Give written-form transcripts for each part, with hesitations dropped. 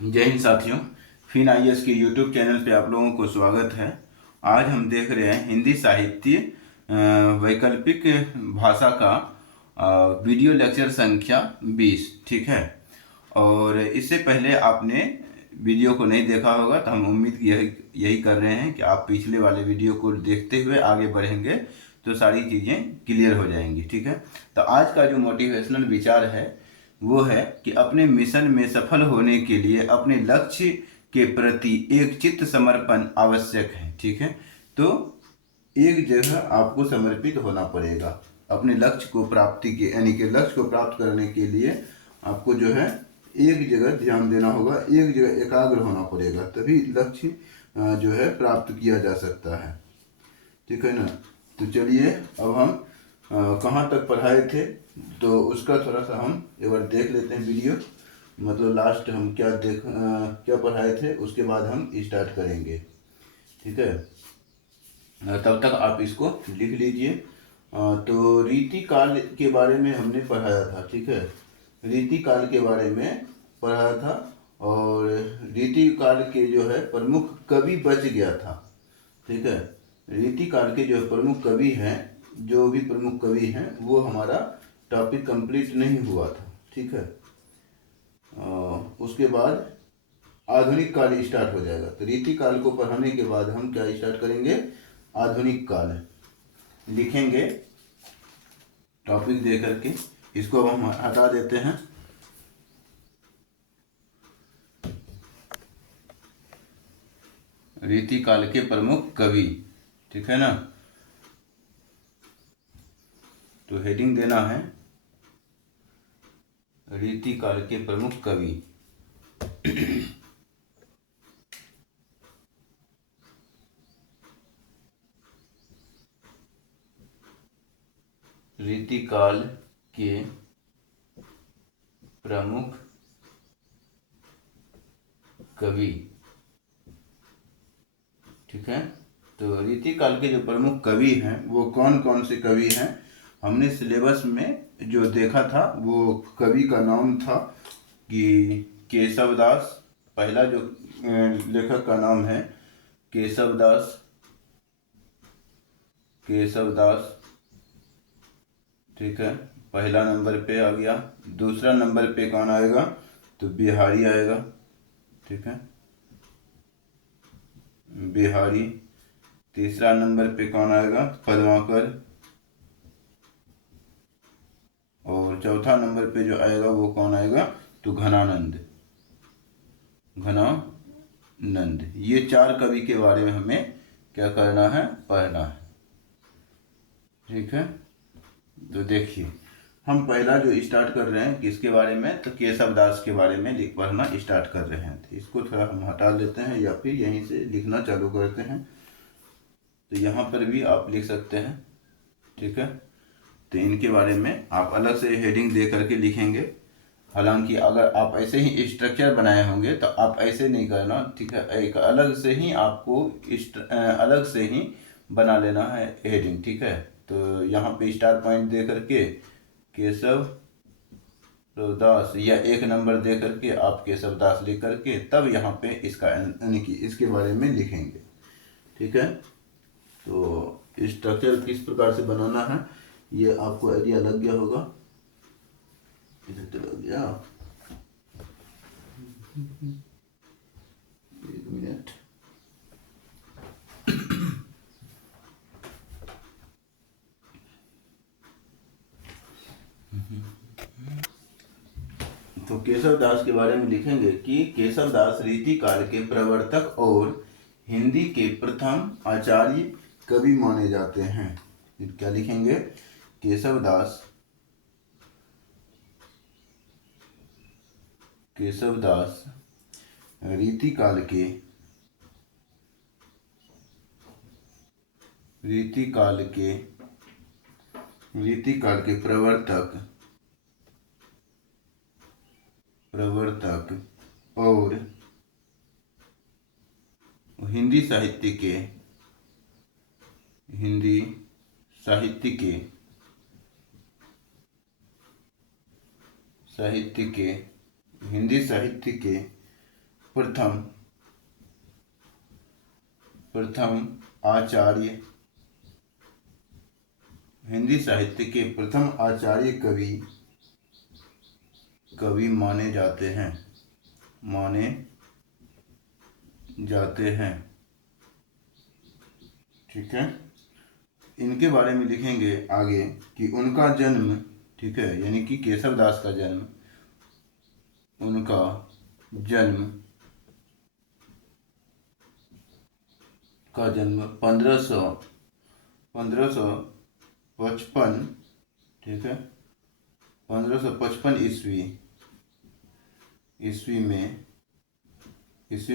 जय हिंद साथियों। Fin IAS के यूट्यूब चैनल पे आप लोगों को स्वागत है। आज हम देख रहे हैं हिंदी साहित्य वैकल्पिक भाषा का वीडियो लेक्चर संख्या 20। ठीक है। और इससे पहले आपने वीडियो को नहीं देखा होगा तो हम उम्मीद यही कर रहे हैं कि आप पिछले वाले वीडियो को देखते हुए आगे बढ़ेंगे तो सारी चीज़ें क्लियर हो जाएंगी। ठीक है। तो आज का जो मोटिवेशनल विचार है वो है कि अपने मिशन में सफल होने के लिए अपने लक्ष्य के प्रति एक चित्त समर्पण आवश्यक है। ठीक है। तो एक जगह आपको समर्पित होना पड़ेगा अपने लक्ष्य को प्राप्ति के यानी कि लक्ष्य को प्राप्त करने के लिए आपको जो है एक जगह ध्यान देना होगा, एक जगह एकाग्र होना पड़ेगा, तभी लक्ष्य जो है प्राप्त किया जा सकता है। ठीक है ना। तो चलिए अब हम कहाँ तक पढ़ाए थे तो उसका थोड़ा सा हम एक बार देख लेते हैं वीडियो। मतलब लास्ट हम क्या पढ़ाए थे उसके बाद हम स्टार्ट करेंगे। ठीक है। तब तक आप इसको लिख लीजिए। तो रीति काल के बारे में हमने पढ़ाया था। ठीक है। रीति काल के बारे में पढ़ाया था और रीति काल के जो है प्रमुख कवि बच गया था। ठीक है। रीति काल के जो प्रमुख कवि हैं, जो भी प्रमुख कवि हैं वो हमारा टॉपिक कंप्लीट नहीं हुआ था। ठीक है। उसके बाद आधुनिक काल स्टार्ट हो जाएगा। तो रीति काल को पढ़ाने के बाद हम क्या स्टार्ट करेंगे, आधुनिक काल लिखेंगे टॉपिक दे करके। इसको अब हम हटा देते हैं। रीति काल के प्रमुख कवि। ठीक है ना। तो हेडिंग देना है रीति काल के प्रमुख कवि। रीति काल के प्रमुख कवि। ठीक है। तो रीति काल के जो प्रमुख कवि हैं वो कौन कौन से कवि हैं, हमने सिलेबस में जो देखा था वो कवि का नाम था कि केशवदास। पहला जो लेखक का नाम है केशवदास। केशवदास। ठीक है। पहला नंबर पे आ गया। दूसरा नंबर पे कौन आएगा तो बिहारी आएगा। ठीक है। बिहारी। तीसरा नंबर पे कौन आएगा, पद्माकर। और चौथा नंबर पे जो आएगा वो कौन आएगा तो घनानंद। घनानंद। ये चार कवि के बारे में हमें क्या करना है, पढ़ना है। ठीक है। तो देखिए हम पहला जो स्टार्ट कर रहे हैं किसके बारे में, तो केशव दास के बारे में पढ़ना स्टार्ट कर रहे हैं। तो इसको थोड़ा हम हटा देते हैं या फिर यहीं से लिखना चालू करते हैं। तो यहाँ पर भी आप लिख सकते हैं। ठीक है। तो इनके बारे में आप अलग से हेडिंग दे करके लिखेंगे। हालांकि अगर आप ऐसे ही स्ट्रक्चर बनाए होंगे तो आप ऐसे नहीं करना। ठीक है। एक अलग से ही आपको अलग से ही बना लेना है हेडिंग। ठीक है। तो यहाँ पे स्टार पॉइंट दे करके केशव दास या एक नंबर दे करके आप केशव दास लिख करके तब यहाँ पे इसका यानी कि इसके बारे में लिखेंगे। ठीक है। तो स्ट्रक्चर किस प्रकार से बनाना है ये आपको आइडिया लग गया होगा। इधर चला गया, एक मिनट। तो केशव दास के बारे में लिखेंगे कि केशव दास रीति काल के प्रवर्तक और हिंदी के प्रथम आचार्य कवि माने जाते हैं। क्या लिखेंगे, केशव दास। केशव दास रीति काल के रीति काल के रीति काल के प्रवर्तक और हिंदी साहित्य के हिंदी साहित्य के साहित्य के हिंदी साहित्य के प्रथम आचार्य, हिंदी साहित्य के प्रथम आचार्य कवि माने जाते हैं। ठीक है, इनके बारे में लिखेंगे आगे कि उनका जन्म, ठीक है, यानी कि केशव दास का जन्म, उनका जन्म 1555, ठीक है, 1555 ईस्वी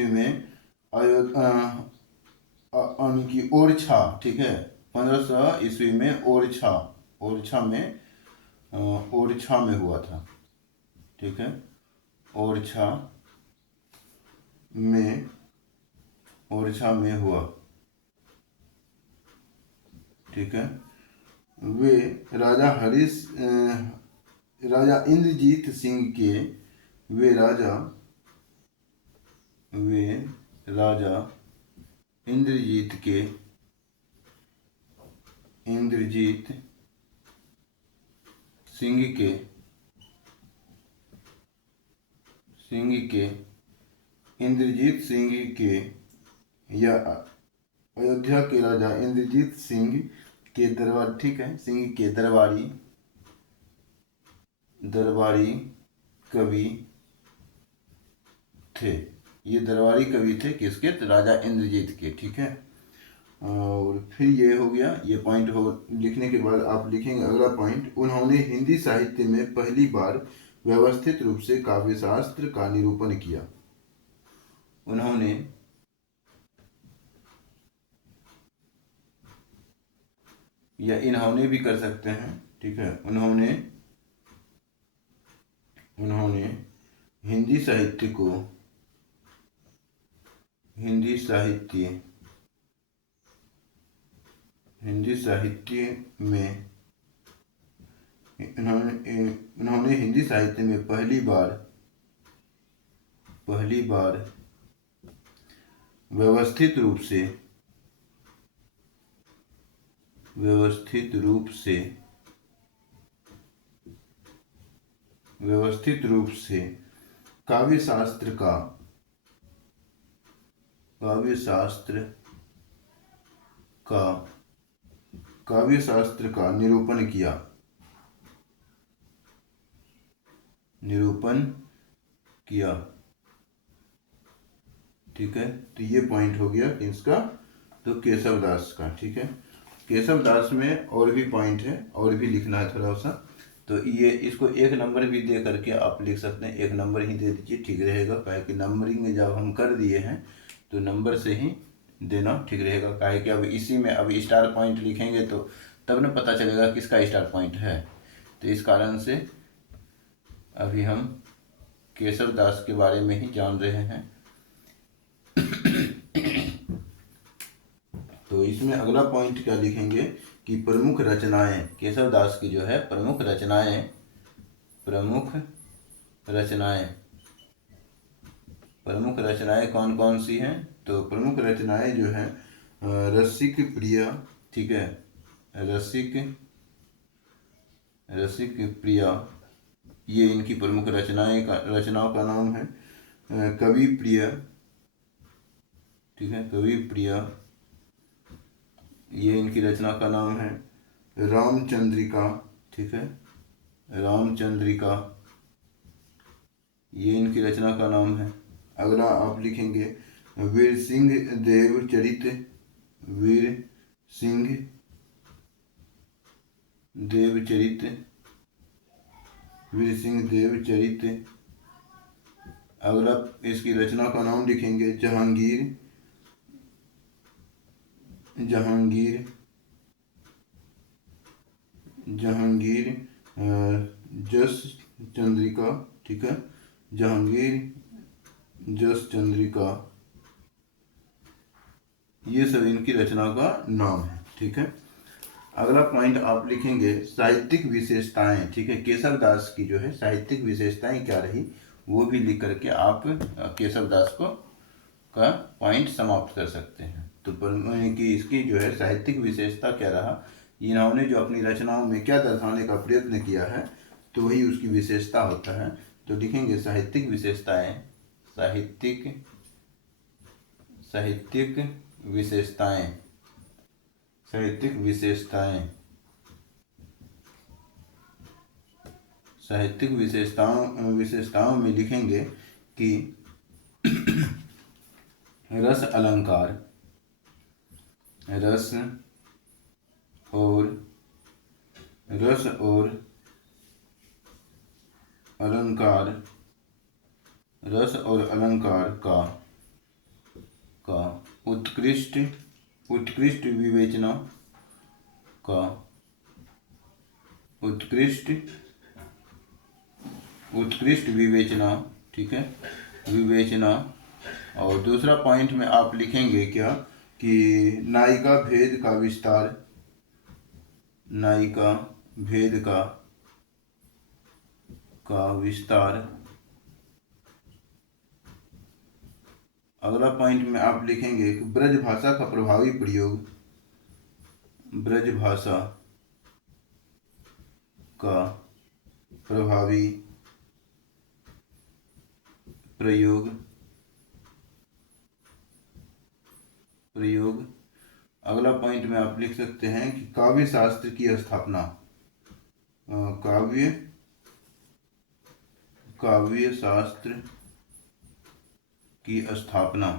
में उनकी ओरछा, ठीक है, 1500 ईस्वी में ओरछा में हुआ था। ठीक है, ओरछा में हुआ। ठीक है, वे राजा इंद्रजीत सिंह के इंद्रजीत सिंह के या अयोध्या के राजा इंद्रजीत सिंह के दरबार, ठीक है, सिंह के दरबारी कवि थे। ये दरबारी कवि थे किसके? तो राजा इंद्रजीत के। ठीक है, और फिर ये हो गया, ये पॉइंट हो लिखने के बाद आप लिखेंगे अगला पॉइंट, उन्होंने हिंदी साहित्य में पहली बार व्यवस्थित रूप से काव्यशास्त्र का निरूपण किया। उन्होंने या इन्होंने भी कर सकते हैं। ठीक है, उन्होंने हिंदी साहित्य में पहली बार व्यवस्थित रूप से काव्यशास्त्र का निरूपण किया। ठीक है, तो ये पॉइंट हो गया इसका, तो केशव दास का। ठीक है, केशव दास में और भी पॉइंट है, और भी लिखना है थोड़ा सा, तो ये इसको 1 नंबर भी दे करके आप लिख सकते हैं। 1 नंबर ही दे दीजिए, ठीक रहेगा, काहे कि नंबरिंग जब हम कर दिए हैं तो नंबर से ही देना ठीक रहेगा। काहे कि अब इसी में अब स्टार पॉइंट लिखेंगे तो तब ना पता चलेगा किसका स्टार पॉइंट है। तो इस कारण से अभी हम केशव दास के बारे में ही जान रहे हैं। तो इसमें अगला पॉइंट क्या लिखेंगे कि प्रमुख रचनाएं, केशव दास की जो है प्रमुख रचनाएं कौन कौन सी हैं? तो प्रमुख रचनाएं जो है रसिक प्रिया, ठीक है, रसिक प्रिया, ये इनकी प्रमुख रचनाओं का नाम है। कवि प्रिया, ठीक है, कवि प्रिया, ये इनकी रचना का नाम है। रामचंद्रिका, ठीक है, रामचंद्रिका, ये इनकी रचना का नाम है। अगला आप लिखेंगे वीर सिंह देव चरित, अगला इसकी रचना का नाम लिखेंगे जहांगीर जस चंद्रिका, ठीक है, जहांगीर जस चंद्रिका, ये सब इनकी रचना का नाम है। ठीक है, अगला पॉइंट आप लिखेंगे साहित्यिक विशेषताएं। ठीक है, केशव दास की जो है साहित्यिक विशेषताएं क्या रही वो भी लिख करके आप केशव दास को का पॉइंट समाप्त कर सकते हैं। तो कि इसकी जो है साहित्यिक विशेषता क्या रहा, इन्होंने जो अपनी रचनाओं में क्या दर्शाने का प्रयत्न किया है, तो वही उसकी विशेषता होता है। तो लिखेंगे साहित्यिक विशेषताएं, साहित्यिक साहित्यिक विशेषताएं, साहित्यिक विशेषताएं, साहित्यिक विशेषताओं में लिखेंगे कि रस अलंकार, रस और अलंकार, रस और अलंकार का उत्कृष्ट विवेचना का उत्कृष्ट विवेचना, ठीक है, विवेचना। और दूसरा पॉइंट में आप लिखेंगे क्या कि नायिका भेद का विस्तार, नायिका भेद का विस्तार। अगला पॉइंट में आप लिखेंगे कि ब्रज भाषा का प्रभावी प्रयोग, ब्रज भाषा का प्रभावी प्रयोग। अगला पॉइंट में आप लिख सकते हैं कि काव्य शास्त्र की स्थापना, काव्य शास्त्र की स्थापना,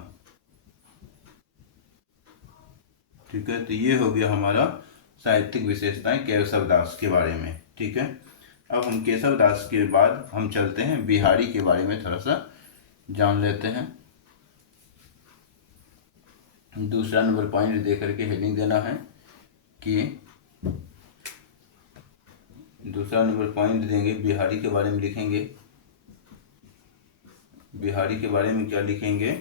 ठीक है। तो ये हो गया हमारा साहित्यिक विशेषताएं केशव दास के बारे में, ठीक है। अब हम केशव दास के बाद हम चलते हैं बिहारी के बारे में, थोड़ा सा जान लेते हैं। दूसरा नंबर पॉइंट दे करके हेडिंग देना है कि दूसरा नंबर पॉइंट देंगे बिहारी के बारे में, लिखेंगे बिहारी के बारे में क्या लिखेंगे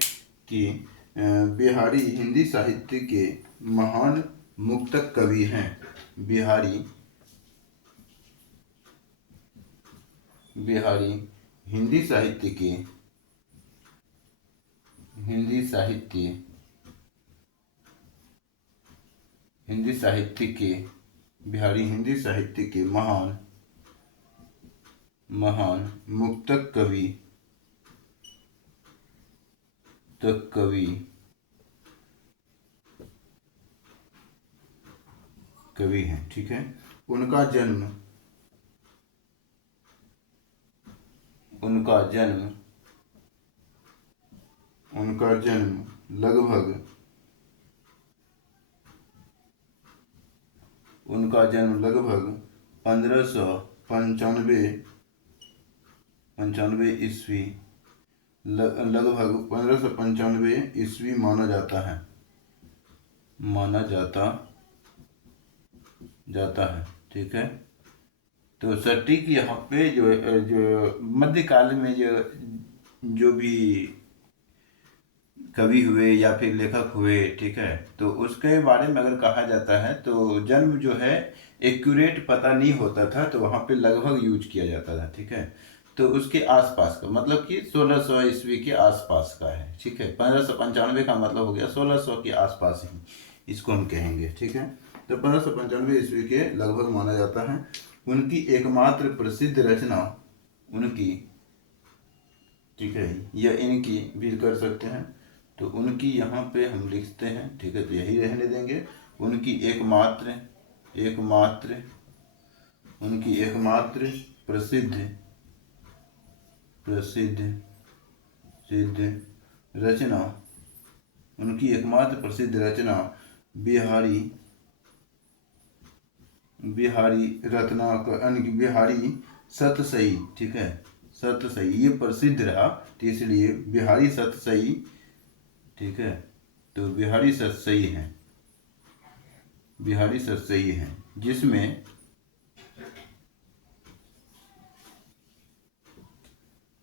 कि बिहारी हिंदी साहित्य के महान मुक्तक कवि हैं। बिहारी हिंदी साहित्य के बिहारी हिंदी साहित्य के महान मुक्तक कवि हैं, ठीक है। उनका जन्म लगभग 1595 ईस्वी, लगभग 1595 ईस्वी माना जाता है, ठीक है। तो सटीक यहाँ पे जो मध्यकाल में जो भी कवि हुए या फिर लेखक हुए, ठीक है, तो उसके बारे में अगर कहा जाता है तो जन्म जो है एक्यूरेट पता नहीं होता था, तो वहाँ पे लगभग यूज किया जाता था, ठीक है। तो उसके आसपास का मतलब कि 1600 ईस्वी के आसपास का है, ठीक है। 1595 का मतलब हो गया 1600 के आसपास ही इसको हम कहेंगे, ठीक है। तो 1595 ईस्वी के लगभग माना जाता है। उनकी एकमात्र प्रसिद्ध रचना ठीक है, या इनकी भी कर सकते हैं, तो उनकी यहाँ पे हम लिखते हैं, ठीक है, तो यही रहने देंगे। उनकी एकमात्र प्रसिद्ध रचना बिहारी सतसई, ठीक है, सतसई ये प्रसिद्ध रहा, तो इसलिए बिहारी सतसई, ठीक है। तो बिहारी सतसई है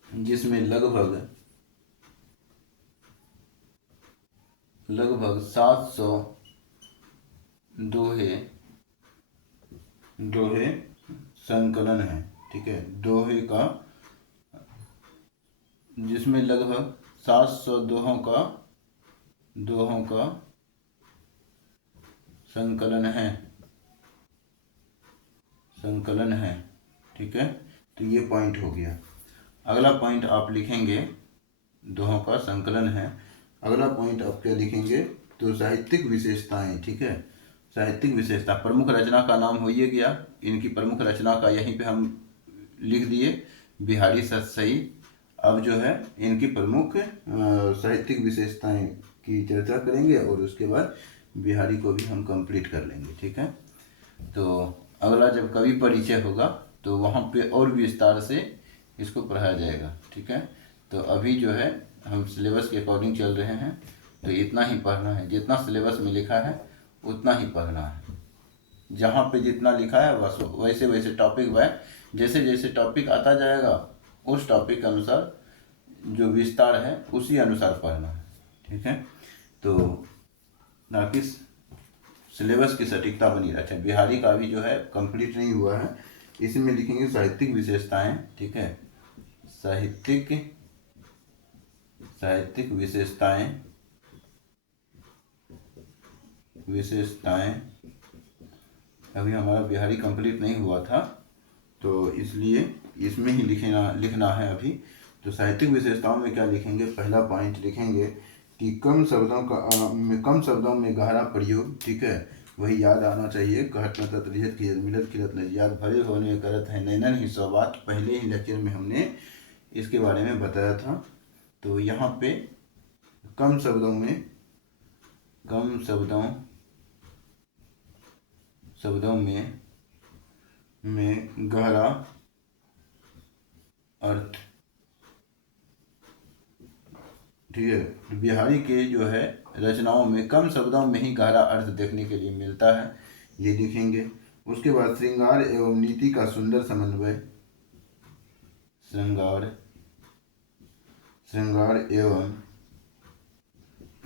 जिसमें लगभग 700 दोहे संकलन है, ठीक है। दोहे का जिसमें लगभग 700 दोहों का संकलन है। ठीक है, तो ये पॉइंट हो गया। अगला पॉइंट आप लिखेंगे, दोहों का संकलन है। अगला पॉइंट आप क्या लिखेंगे, तो साहित्यिक विशेषताएं। ठीक है, साहित्यिक विशेषता, प्रमुख रचना का नाम हो ये गया, इनकी प्रमुख रचना का यहीं पे हम लिख दिए, बिहारी सत सही। अब जो है इनकी प्रमुख साहित्यिक विशेषताएं की चर्चा करेंगे और उसके बाद बिहारी को भी हम कंप्लीट कर लेंगे। ठीक है, तो अगला जब कवि परिचय होगा तो वहाँ पे और भी विस्तार से इसको पढ़ाया जाएगा। ठीक है, तो अभी जो है हम सिलेबस के अकॉर्डिंग चल रहे हैं, तो इतना ही पढ़ना है, जितना सिलेबस में लिखा है उतना ही पढ़ना है। जहाँ पे जितना लिखा है बस वैसे वैसे टॉपिक बाय जैसे जैसे टॉपिक आता जाएगा उस टॉपिक के अनुसार जो विस्तार है उसी अनुसार पढ़ना है। ठीक है, तो ना कि सिलेबस की सटीकता बनी रहे। अच्छा, बिहारी का भी जो है कंप्लीट नहीं हुआ है, इसमें लिखेंगे साहित्यिक विशेषताएं। ठीक है, साहित्यिक विशेषताएं अभी हमारा बिहारी कंप्लीट नहीं हुआ था, तो इसलिए इसमें ही लिखना है अभी। तो साहित्यिक विशेषताओं में क्या लिखेंगे, पहला पॉइंट लिखेंगे कि कम शब्दों में गहरा प्रयोग। ठीक है, वही याद आना चाहिए, कहत नतत रिहत खिलत मिलत खिलत न याद भरे होने करत है नैनन ही सौबात। पहले ही लेक्चर में हमने इसके बारे में बताया था। तो यहाँ पे कम शब्दों में गहरा अर्थ। ठीक है, बिहारी के जो है रचनाओं में कम शब्दों में ही गहरा अर्थ देखने के लिए मिलता है, ये लिखेंगे। उसके बाद श्रृंगार एवं नीति का सुंदर समन्वय। श्रृंगार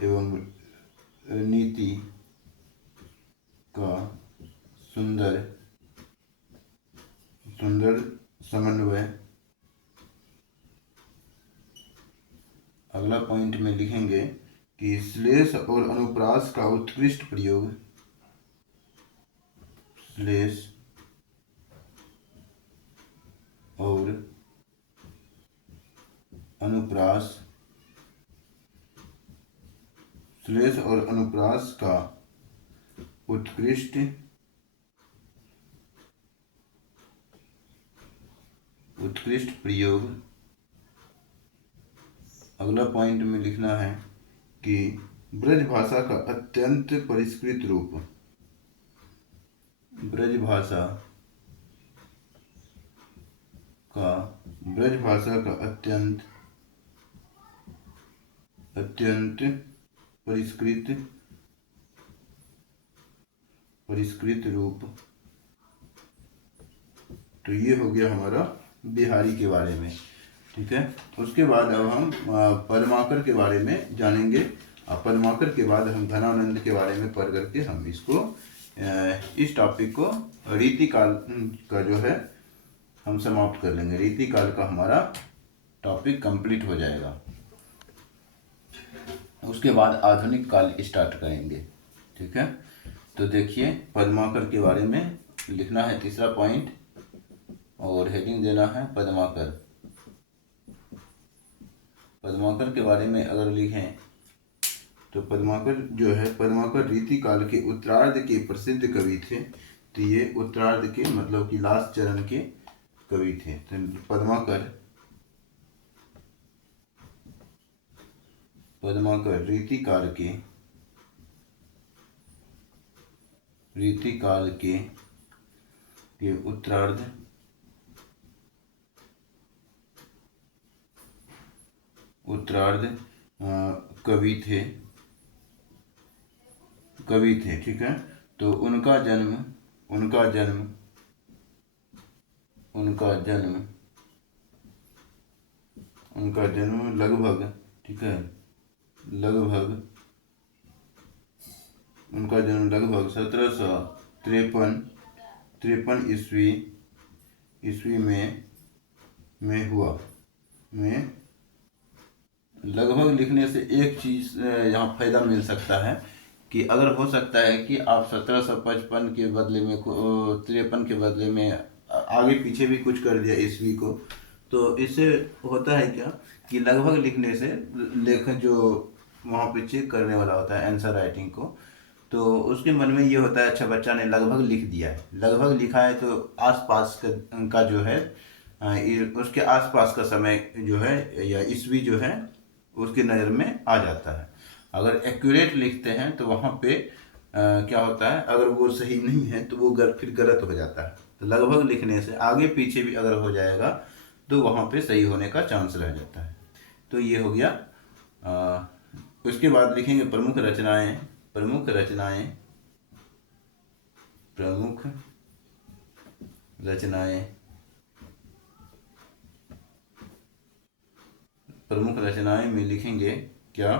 एवं नीति का सुंदर समन्वय। अगला पॉइंट में लिखेंगे कि श्लेष और अनुप्रास का उत्कृष्ट प्रयोग। श्लेष और अनुप्रास का उत्कृष्ट प्रयोग। अगला पॉइंट में लिखना है कि ब्रज भाषा का अत्यंत परिष्कृत रूप। ब्रज भाषा का अत्यंत परिष्कृत रूप। तो ये हो गया हमारा बिहारी के बारे में। ठीक है, उसके बाद अब हम पद्माकर के बारे में जानेंगे। पद्माकर के बाद हम घनानंद के बारे में पढ़ करके हम इस टॉपिक को रीतिकाल का जो है हम समाप्त कर लेंगे। रीतिकाल का हमारा टॉपिक कंप्लीट हो जाएगा। उसके बाद आधुनिक काल स्टार्ट करेंगे। ठीक है, तो देखिए पद्माकर के बारे में लिखना है, तीसरा पॉइंट, और हेडिंग देना है पद्माकर। पद्माकर के बारे में अगर लिखें तो पद्माकर रीतिकाल के उत्तरार्ध के प्रसिद्ध कवि थे। तो ये उत्तरार्ध के मतलब कि लास्ट चरण के कवि थे। तो पद्माकर रीतिकाल के उत्तरार्ध कवि थे। ठीक है, तो उनका जन्म लगभग, ठीक है, उनका जन्म लगभग 1753 ईस्वी में हुआ। लगभग लिखने से एक चीज़ यहाँ फायदा मिल सकता है कि अगर हो सकता है कि आप 1755 के बदले में 53 के बदले में आगे पीछे भी कुछ कर दिया ईस्वी को, तो इससे होता है क्या कि लगभग लिखने से लेखक जो वहाँ पे चेक करने वाला होता है आंसर राइटिंग को, तो उसके मन में ये होता है अच्छा बच्चा ने लगभग लिख दिया है, लगभग लिखा है तो आसपास का जो है उसके आसपास का समय जो है या ईस्वी जो है उसकी नज़र में आ जाता है। अगर एक्यूरेट लिखते हैं तो वहाँ पे क्या होता है, अगर वो सही नहीं है तो वो फिर गलत हो जाता है। तो लगभग लिखने से आगे पीछे भी अगर हो जाएगा तो वहाँ पे सही होने का चांस रह जाता है। तो ये हो गया। उसके बाद लिखेंगे प्रमुख रचनाएं। प्रमुख रचनाएं, प्रमुख रचनाएं, प्रमुख रचनाएं में लिखेंगे क्या,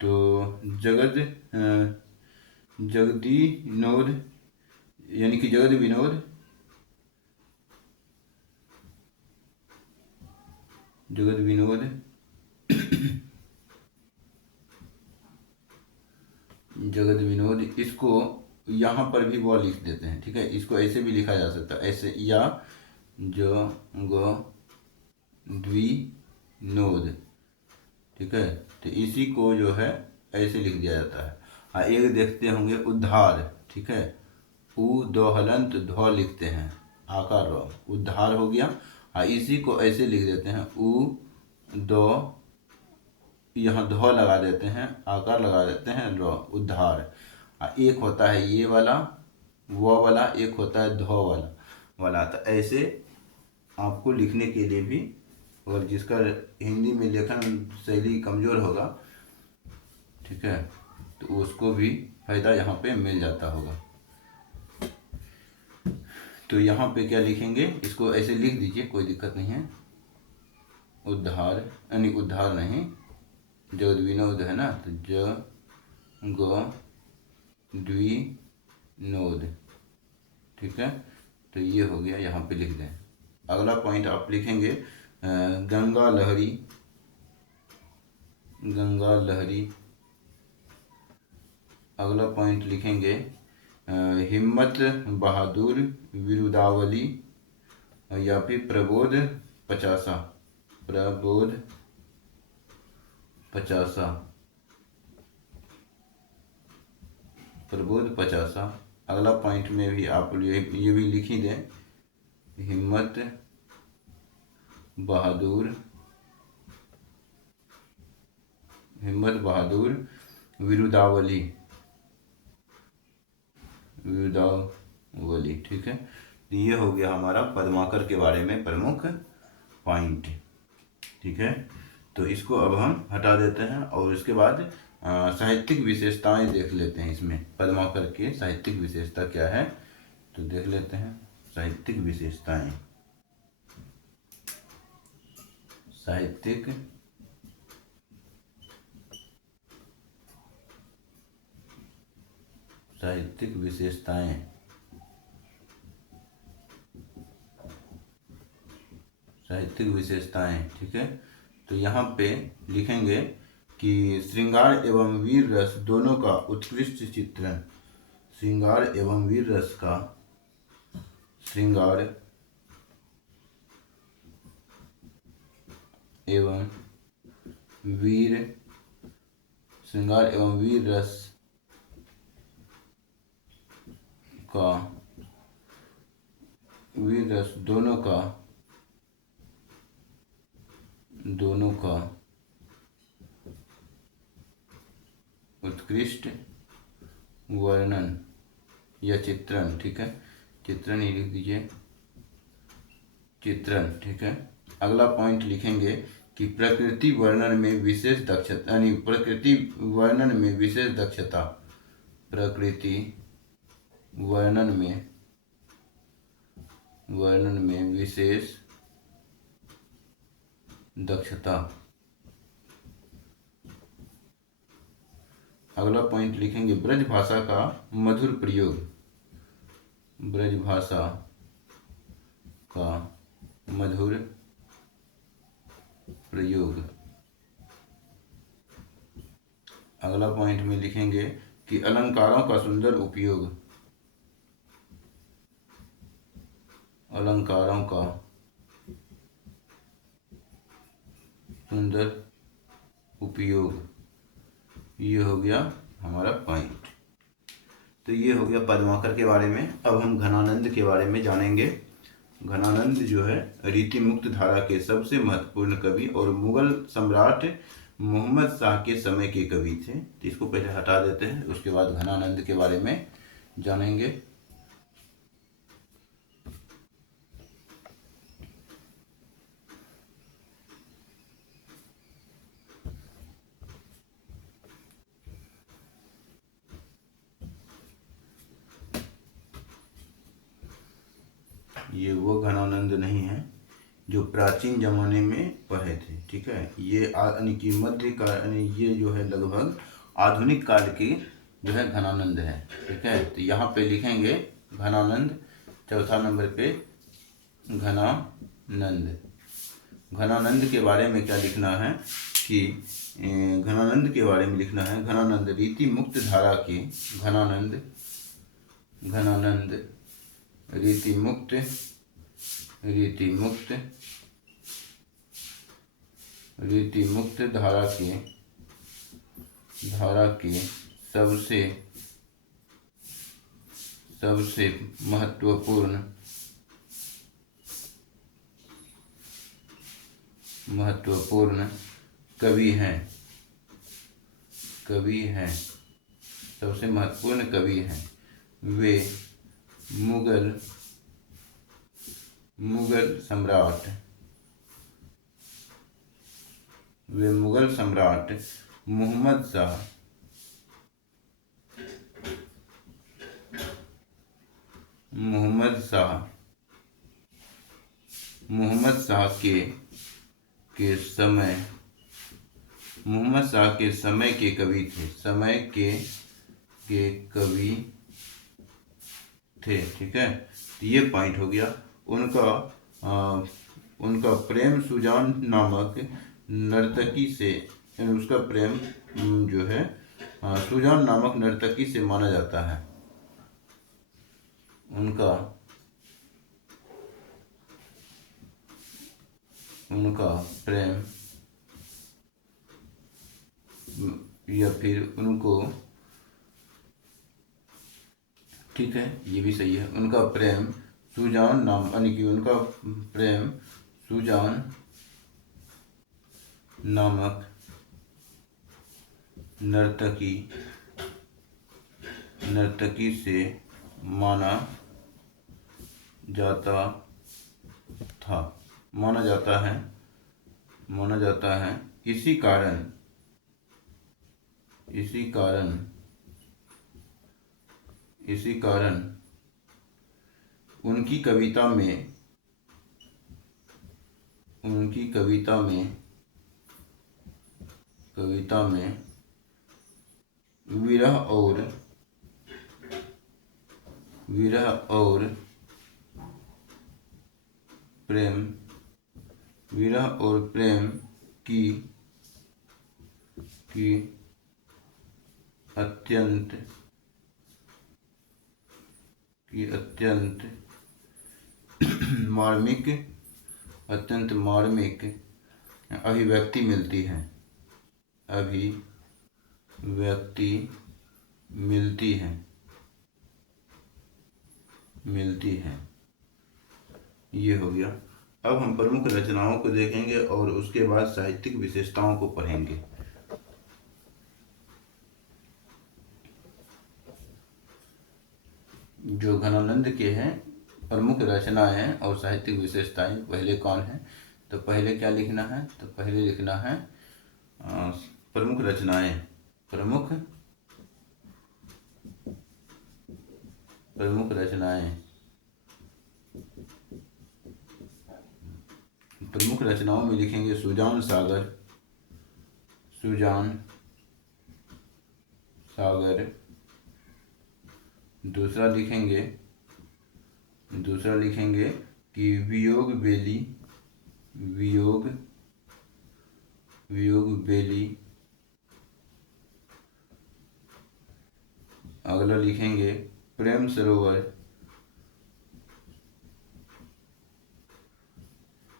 तो जगदी विनोद, यानी कि जगद विनोद, जगद विनोद जगद विनोद, इसको यहाँ पर भी वो लिख देते हैं, ठीक है। इसको ऐसे भी लिखा जा सकता है, ऐसे, या जो गो द्विनोद, ठीक है। तो इसी को जो है ऐसे लिख दिया जाता है। हाँ, एक देखते होंगे उद्धार, ठीक है, उ दो हलंत धौ लिखते हैं, आकार रो, उद्धार हो गया। हाँ, इसी को ऐसे लिख देते हैं उ दो, यहाँ धौ लगा देते हैं, आकार लगा देते हैं रो, उद्धार। एक होता है ये वाला वो वाला, एक होता है धौ वाला। तो ऐसे आपको लिखने के लिए भी, और जिसका हिंदी में लेखन शैली कमज़ोर होगा, ठीक है, तो उसको भी फायदा यहाँ पे मिल जाता होगा। तो यहाँ पे क्या लिखेंगे, इसको ऐसे लिख दीजिए, कोई दिक्कत नहीं है। उद्धार, यानी उद्धार नहीं, जगद विनोद है ना, तो ज ग द्विनोद, ठीक है। तो ये हो गया, यहाँ पे लिख दें। अगला पॉइंट आप लिखेंगे गंगा लहरी, गंगा लहरी। अगला पॉइंट लिखेंगे हिम्मत बहादुर विरुदावली, या फिर प्रबोध पचासा, प्रबोध पचासा, प्रबोध पचासा। अगला पॉइंट में भी आप ये भी लिख ही दें, हिम्मत बहादुर, हिम्मत बहादुर विरुदावली, विरुदावली, ठीक है। तो ये हो गया हमारा पद्माकर के बारे में प्रमुख पॉइंट, ठीक है। तो इसको अब हम हटा देते हैं और इसके बाद साहित्यिक विशेषताएं देख लेते हैं। इसमें पद्माकर के साहित्यिक विशेषता क्या है, तो देख लेते हैं साहित्यिक विशेषताएं। साहित्यिक साहित्यिक विशेषताएं, साहित्यिक विशेषताएं, ठीक है। तो यहाँ पे लिखेंगे कि श्रृंगार एवं वीर रस दोनों का उत्कृष्ट चित्रण, श्रृंगार एवं वीर रस का, श्रृंगार एवं वीर, श्रृंगार एवं वीर रस का, वीर रस दोनों का उत्कृष्ट वर्णन या चित्रण, ठीक है, चित्रण ही लिख दीजिए, चित्रण, ठीक है। अगला पॉइंट लिखेंगे कि प्रकृति वर्णन में विशेष दक्षता, यानी प्रकृति वर्णन में विशेष दक्षता, प्रकृति वर्णन में विशेष दक्षता। अगला पॉइंट लिखेंगे ब्रज भाषा का मधुर प्रयोग, ब्रज भाषा का मधुर प्रयोग, अगला पॉइंट में लिखेंगे कि अलंकारों का सुंदर उपयोग, अलंकारों का सुंदर उपयोग, ये हो गया हमारा पॉइंट। तो ये हो गया पद्माकर के बारे में। अब हम घनानंद के बारे में जानेंगे। घनानंद जो है रीति मुक्त धारा के सबसे महत्वपूर्ण कवि और मुगल सम्राट मोहम्मद शाह के समय के कवि थे। तो इसको पहले हटा देते हैं, उसके बाद घनानंद के बारे में जानेंगे। ये वो घनानंद नहीं है जो प्राचीन जमाने में पढ़े थे, ठीक है। ये यानी कि मध्य काल, ये जो है लगभग आधुनिक काल की जो है घनानंद है, ठीक है। तो यहाँ पे लिखेंगे घनानंद, चौथा नंबर पे घनानंद। घनानंद के बारे में क्या लिखना है कि घनानंद के बारे में लिखना है, घनानंद रीति मुक्त धारा के, घनानंद रीति मुक्त धारा के सबसे महत्वपूर्ण कवि हैं, सबसे महत्वपूर्ण कवि हैं। वे मुगल सम्राट मोहम्मद शाह के समय के कवि थे, ठीक है। तो ये पॉइंट हो गया। उनका प्रेम सुजान नामक नर्तकी से, उसका प्रेम जो है सुजान नामक नर्तकी से माना जाता है। उनका प्रेम या फिर उनको, ठीक है, ये भी सही है। उनका प्रेम सुजान नाम, यानी कि उनका प्रेम सुजान नामक नर्तकी से माना जाता है। इसी कारण उनकी कविता में विरह और प्रेम की अत्यंत मार्मिक अभिव्यक्ति मिलती है। ये हो गया। अब हम प्रमुख रचनाओं को देखेंगे और उसके बाद साहित्यिक विशेषताओं को पढ़ेंगे। जो घनानंद के हैं प्रमुख रचनाएं और साहित्यिक विशेषताएं, पहले कौन है, तो पहले क्या लिखना है, तो पहले लिखना है प्रमुख रचनाएं। प्रमुख रचनाओं में लिखेंगे सुजान सागर। दूसरा लिखेंगे कि वियोग बेली अगला लिखेंगे प्रेम सरोवर।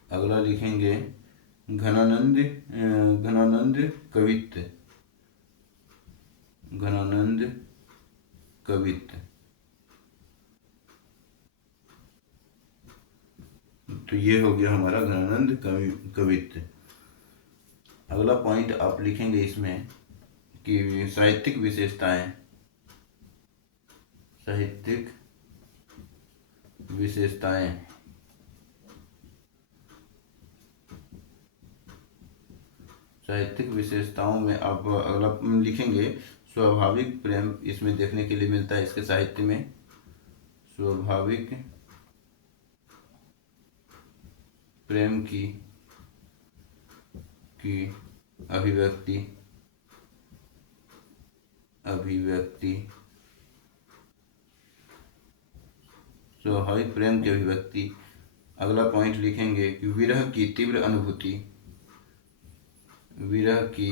अगला लिखेंगे घनानंद घनानंद कवित्त। घनानंद कवित्त। तो ये हो गया हमारा घनानंद कवित्त। अगला पॉइंट आप लिखेंगे इसमें कि साहित्यिक विशेषताएं। साहित्यिक विशेषताएं। साहित्यिक विशेषताओं में आप अगला लिखेंगे स्वाभाविक प्रेम इसमें देखने के लिए मिलता है इसके साहित्य में। स्वाभाविक प्रेम की अभिव्यक्ति। स्वाभाविक प्रेम की अभिव्यक्ति। अगला पॉइंट लिखेंगे कि विरह की तीव्र अनुभूति। विरह की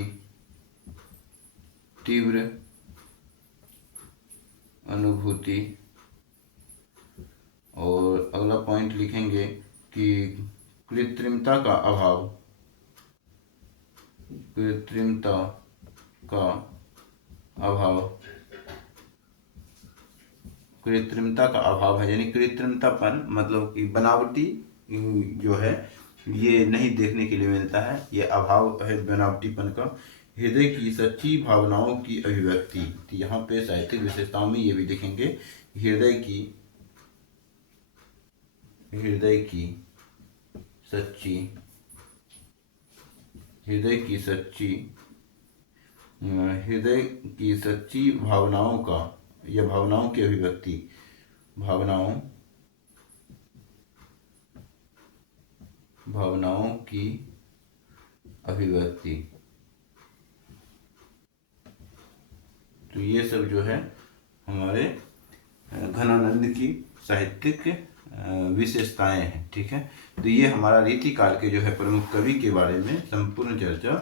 तीव्र अनुभूति। और अगला पॉइंट लिखेंगे कि कृत्रिमता का अभाव। कृत्रिमता का अभाव। कृत्रिमता का अभाव है यानी कृत्रिमतापन मतलब कि बनावटी जो है ये नहीं देखने के लिए मिलता है, ये अभाव है बनावटीपन का। हृदय की सच्ची भावनाओं की अभिव्यक्ति। तो यहाँ पे साहित्यिक विशेषताओं में ये भी देखेंगे हृदय की सच्ची हृदय की सच्ची भावनाओं का या भावनाओं की अभिव्यक्ति। भावनाओं की अभिव्यक्ति। तो ये सब जो है हमारे घनानंद की साहित्यिक विशेषताएं हैं। ठीक है, तो ये हमारा रीतिकाल के जो है प्रमुख कवि के बारे में संपूर्ण चर्चा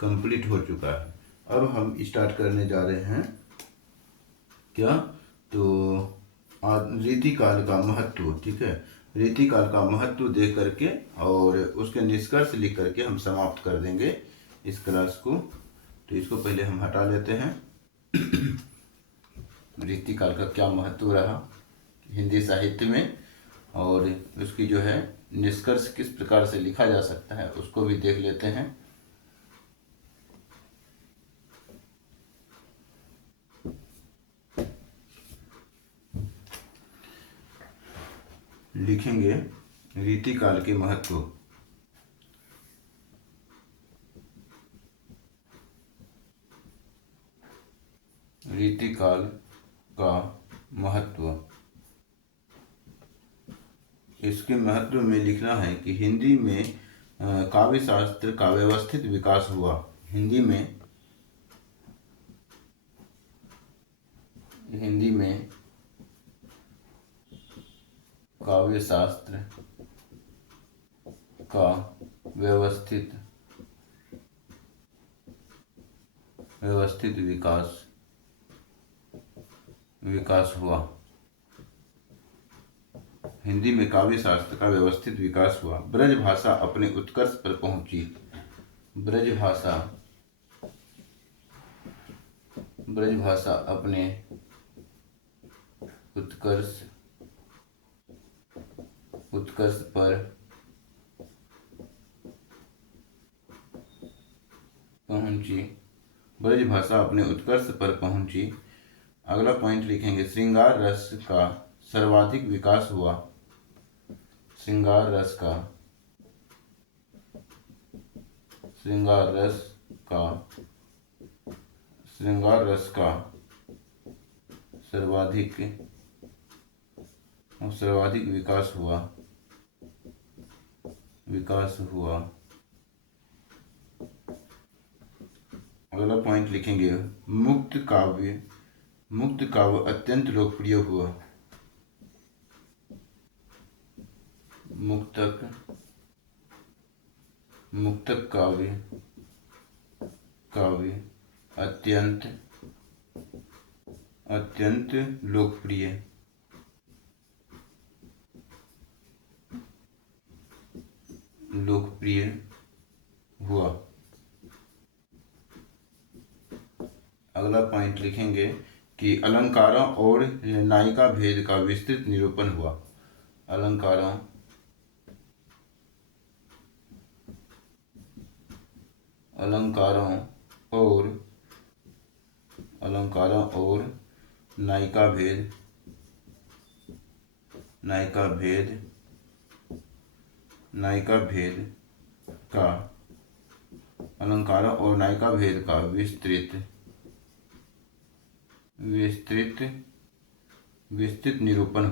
कंप्लीट हो चुका है। अब हम स्टार्ट करने जा रहे हैं क्या, तो रीतिकाल का महत्व। ठीक है, रीतिकाल का महत्व देख करके और उसके निष्कर्ष लिख करके हम समाप्त कर देंगे इस क्लास को। तो इसको पहले हम हटा लेते हैं। रीतिकाल का क्या महत्व रहा हिंदी साहित्य में और उसकी जो है निष्कर्ष किस प्रकार से लिखा जा सकता है उसको भी देख लेते हैं। लिखेंगे रीतिकाल के महत्व। रीतिकाल का महत्व। इसके महत्व में लिखना है कि हिंदी में काव्य शास्त्र का व्यवस्थित विकास हुआ। हिंदी में काव्य शास्त्र का व्यवस्थित विकास हुआ। हिंदी में काव्य शास्त्र का व्यवस्थित विकास हुआ। ब्रज भाषा अपने उत्कर्ष पर पहुंची। ब्रज भाषा अपने उत्कर्ष पर पहुंची। ब्रज भाषा अपने उत्कर्ष पर पहुंची। अगला पॉइंट लिखेंगे श्रृंगार रस का सर्वाधिक विकास हुआ। श्रृंगार रस का सर्वाधिक विकास हुआ। अगला पॉइंट लिखेंगे मुक्त काव्य अत्यंत लोकप्रिय हुआ। मुक्तक काव्य अत्यंत अत्यंत लोकप्रिय लोकप्रिय हुआ। अगला पॉइंट लिखेंगे कि अलंकारों और नायिका भेद का विस्तृत निरूपण हुआ। अलंकारों और नायिका भेद का अलंकारों और नायिका भेद का विस्तृत निरूपण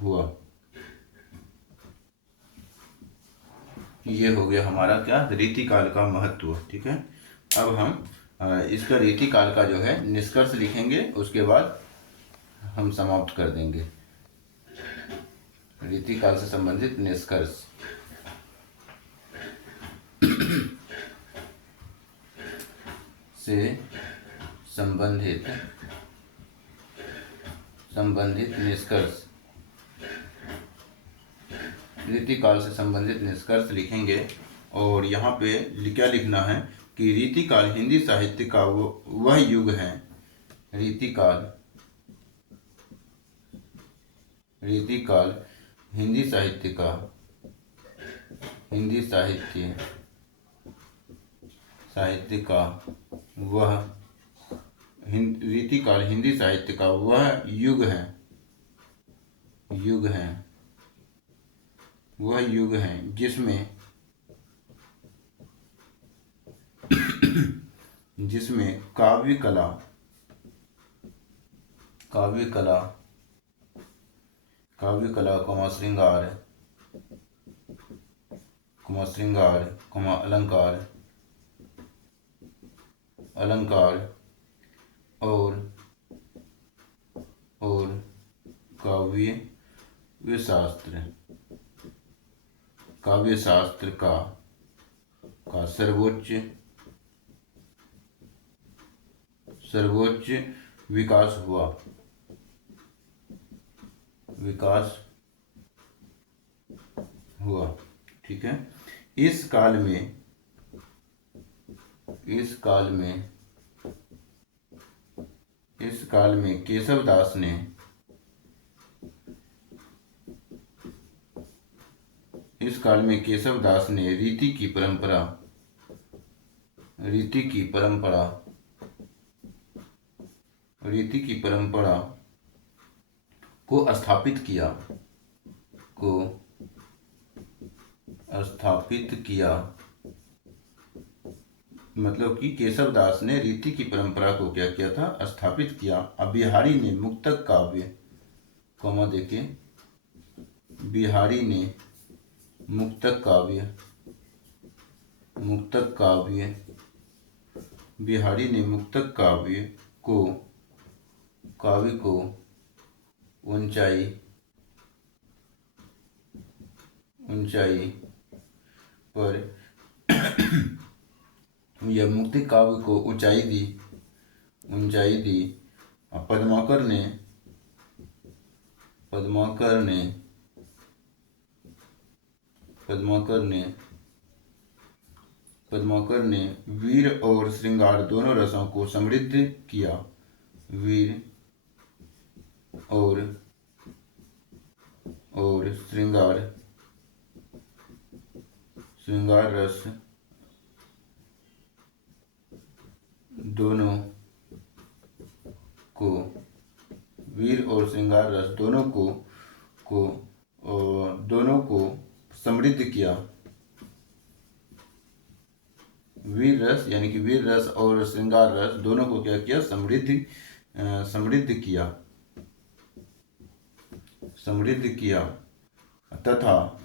हुआ। ये हो गया हमारा क्या, रीतिकाल का महत्व। ठीक है, अब हम इसका रीतिकाल का जो है निष्कर्ष लिखेंगे, उसके बाद हम समाप्त कर देंगे। रीतिकाल से संबंधित निष्कर्ष। निष्कर्ष। रीतिकाल से संबंधित निष्कर्ष लिखेंगे और यहाँ पे क्या लिखना है कि रीतिकाल हिंदी साहित्य का वह युग है। रीतिकाल हिंदी साहित्य का रीतिकाल हिंदी साहित्य का वह युग है जिसमें काव्य कला श्रृंगार, अलंकार और काव्य शास्त्र का सर्वोच्च विकास हुआ। ठीक है, इस काल में केशव दास ने रीति की परंपरा को स्थापित किया। मतलब कि केशव दास ने रीति की परंपरा को क्या किया था, स्थापित किया। अब बिहारी ने मुक्तक काव्य, बिहारी ने मुक्तक काव्य को ऊंचाई पर यह मुक्ति काव्य को ऊंचाई दी। पद्माकर ने वीर और श्रृंगार दोनों रसों को समृद्ध किया। वीर और श्रृंगार रस दोनों को समृद्ध किया। वीर रस यानी कि वीर रस और श्रृंगार रस दोनों को क्या किया, समृद्ध किया। तथा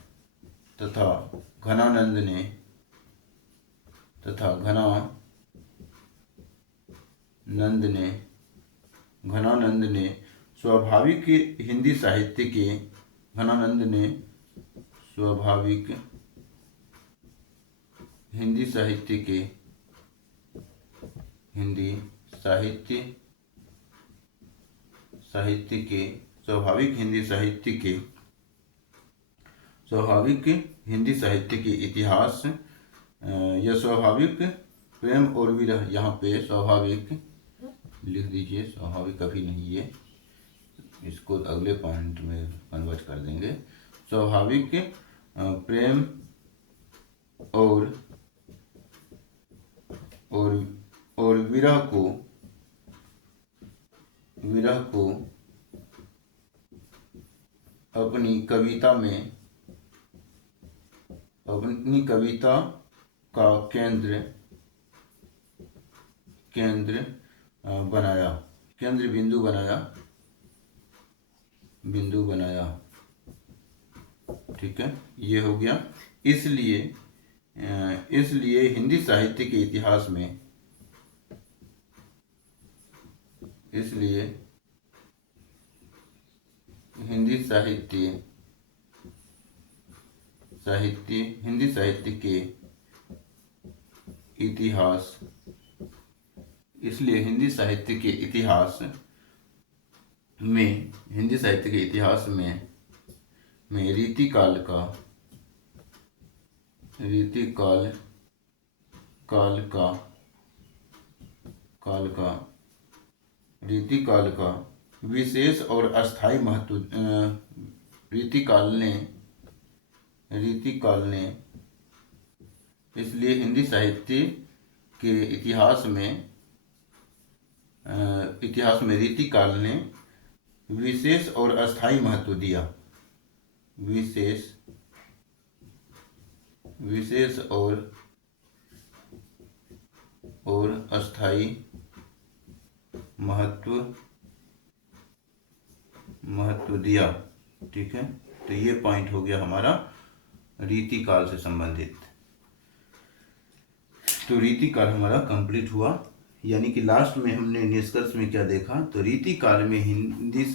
घनानंद ने स्वाभाविक हिंदी साहित्य के हिंदी साहित्य के स्वाभाविक हिंदी साहित्य के इतिहास या स्वाभाविक प्रेम और विरह, यहाँ पे स्वाभाविक लिख दीजिए, स्वाभाविक अभी नहीं है, इसको अगले पॉइंट में कन्वर्ट कर देंगे। स्वाभाविक प्रेम और विरह को अपनी कविता का केंद्र बिंदु बनाया। ठीक है, ये हो गया। इसलिए हिंदी साहित्य के इतिहास में हिंदी साहित्य के इतिहास में रीतिकाल का विशेष और अस्थायी महत्व, रीतिकाल ने इसलिए हिंदी साहित्य के इतिहास में रीतिकाल ने विशेष और अस्थायी महत्व दिया। विशेष और अस्थायी महत्व दिया। ठीक है, तो ये पॉइंट हो गया हमारा रीतिकाल से संबंधित। तो रीतिकाल हमारा कंप्लीट हुआ, यानी कि लास्ट में हमने निष्कर्ष में क्या देखा, तो रीतिकाल हिंदी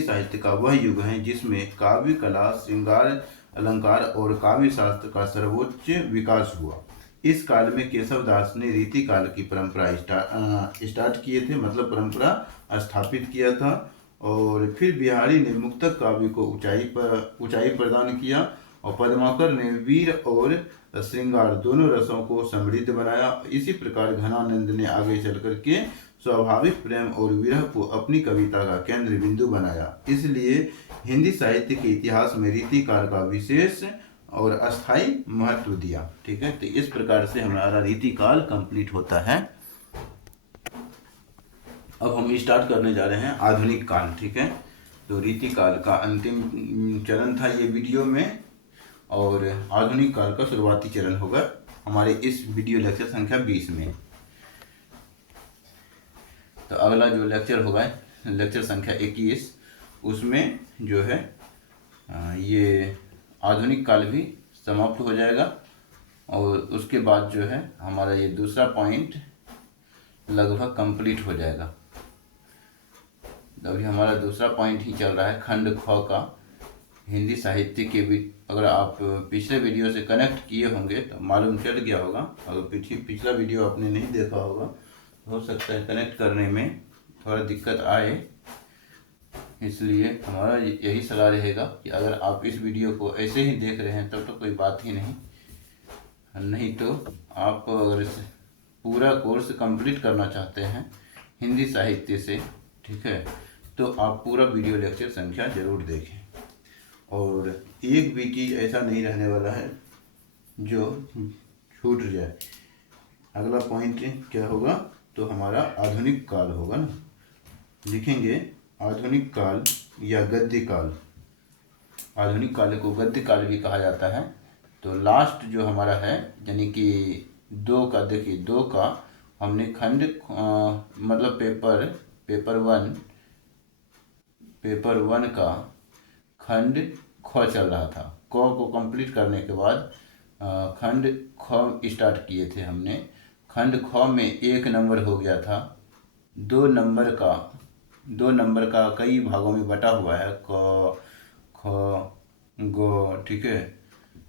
साहित्य का वह युग है जिसमें काव्य कला, श्रृंगार, अलंकार और काव्य शास्त्र का सर्वोच्च विकास हुआ। इस काल में केशव दास ने रीतिकाल की परंपरा स्टार्ट किए थे, मतलब परंपरा स्थापित किया था। और फिर बिहारी ने मुक्तक काव्य को ऊंचाई प्रदान किया, और पद्माकर ने वीर और श्रृंगार दोनों रसों को समृद्ध बनाया। इसी प्रकार घनानंद ने आगे चलकर के स्वाभाविक प्रेम और विरह को अपनी कविता का केंद्र बिंदु बनाया। इसलिए हिंदी साहित्य के इतिहास में रीतिकाल का विशेष और अस्थायी महत्व दिया। ठीक है, तो इस प्रकार से हमारा रीतिकाल कंप्लीट होता है। अब हम स्टार्ट करने जा रहे हैं आधुनिक काल। ठीक है, तो रीतिकाल का अंतिम चरण था ये वीडियो में, और आधुनिक काल का शुरुआती चरण होगा हमारे इस वीडियो लेक्चर संख्या 20 में। तो अगला जो लेक्चर होगा लेक्चर संख्या 21, उसमें जो है ये आधुनिक काल भी समाप्त हो जाएगा, और उसके बाद जो है हमारा ये दूसरा पॉइंट लगभग कंप्लीट हो जाएगा। अभी हमारा दूसरा पॉइंट ही चल रहा है खंड ख का हिंदी साहित्य के भी। अगर आप पिछले वीडियो से कनेक्ट किए होंगे तो मालूम चल गया होगा, अगर पिछला वीडियो आपने नहीं देखा होगा हो सकता है कनेक्ट करने में थोड़ा दिक्कत आए। इसलिए हमारा यही सलाह रहेगा कि अगर आप इस वीडियो को ऐसे ही देख रहे हैं तब तो कोई बात ही नहीं तो आप अगर पूरा कोर्स कंप्लीट करना चाहते हैं हिंदी साहित्य से, ठीक है, तो आप पूरा वीडियो लेक्चर संख्या जरूर देखें। और एक भी चीज़ ऐसा नहीं रहने वाला है जो छूट जाए। अगला पॉइंट क्या होगा, तो हमारा आधुनिक काल होगा ना, लिखेंगे आधुनिक काल या गद्य काल। आधुनिक काल को गद्य काल भी कहा जाता है। तो लास्ट जो हमारा है यानी कि 2 का, देखिए 2 का हमने खंड मतलब पेपर वन का खंड ख चल रहा था। क को कंप्लीट करने के बाद खंड ख स्टार्ट किए थे हमने। खंड ख में 1 नंबर हो गया था, 2 नंबर का कई भागों में बटा हुआ है, क ख ग, ठीक है।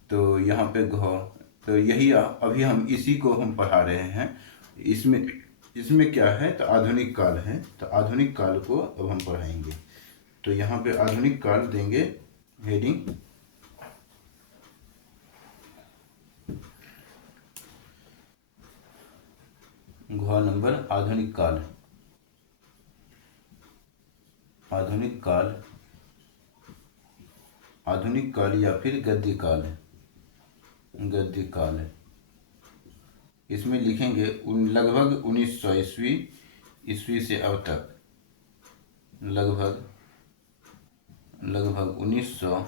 तो यहाँ पे घ, तो यही अभी हम इसी को हम पढ़ा रहे हैं। इसमें इसमें क्या है, तो आधुनिक काल है, तो आधुनिक काल को अब हम पढ़ाएंगे। तो यहाँ पे आधुनिक काल देंगे हेडिंग, घ नंबर आधुनिक काल, आधुनिक काल, आधुनिक काल या फिर गद्य काल, गद्य काल। इसमें लिखेंगे लगभग 1900 ईस्वी से अब तक, लगभग 1900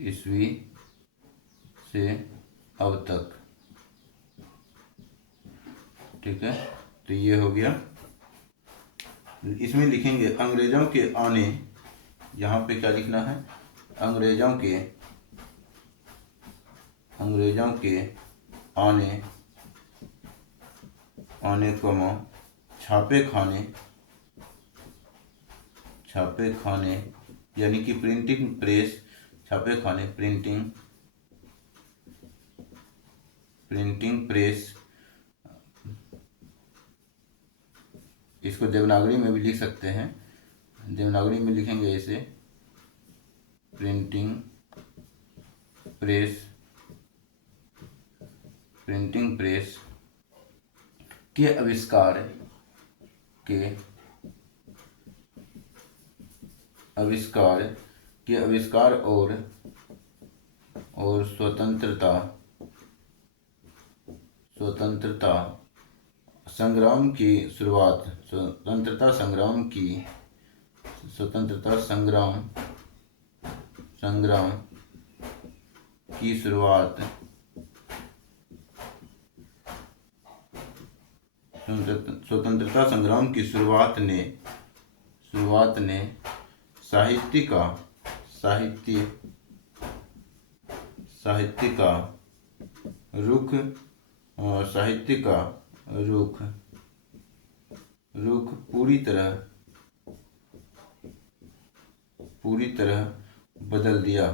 ईस्वी से अब तक। ठीक है, तो ये हो गया। इसमें लिखेंगे अंग्रेजों के आने, यहाँ पे क्या लिखना है, अंग्रेजों के आने छापे खाने यानी कि प्रिंटिंग प्रेस, छापे खाने, प्रिंटिंग प्रेस, इसको देवनागरी में भी लिख सकते हैं। देवनागरी में लिखेंगे इसे प्रिंटिंग प्रेस के आविष्कार और स्वतंत्रता संग्राम की शुरुआत, स्वतंत्रता संग्राम की शुरुआत, स्वतंत्रता संग्राम की शुरुआत ने साहित्य का रुख पूरी तरह बदल दिया।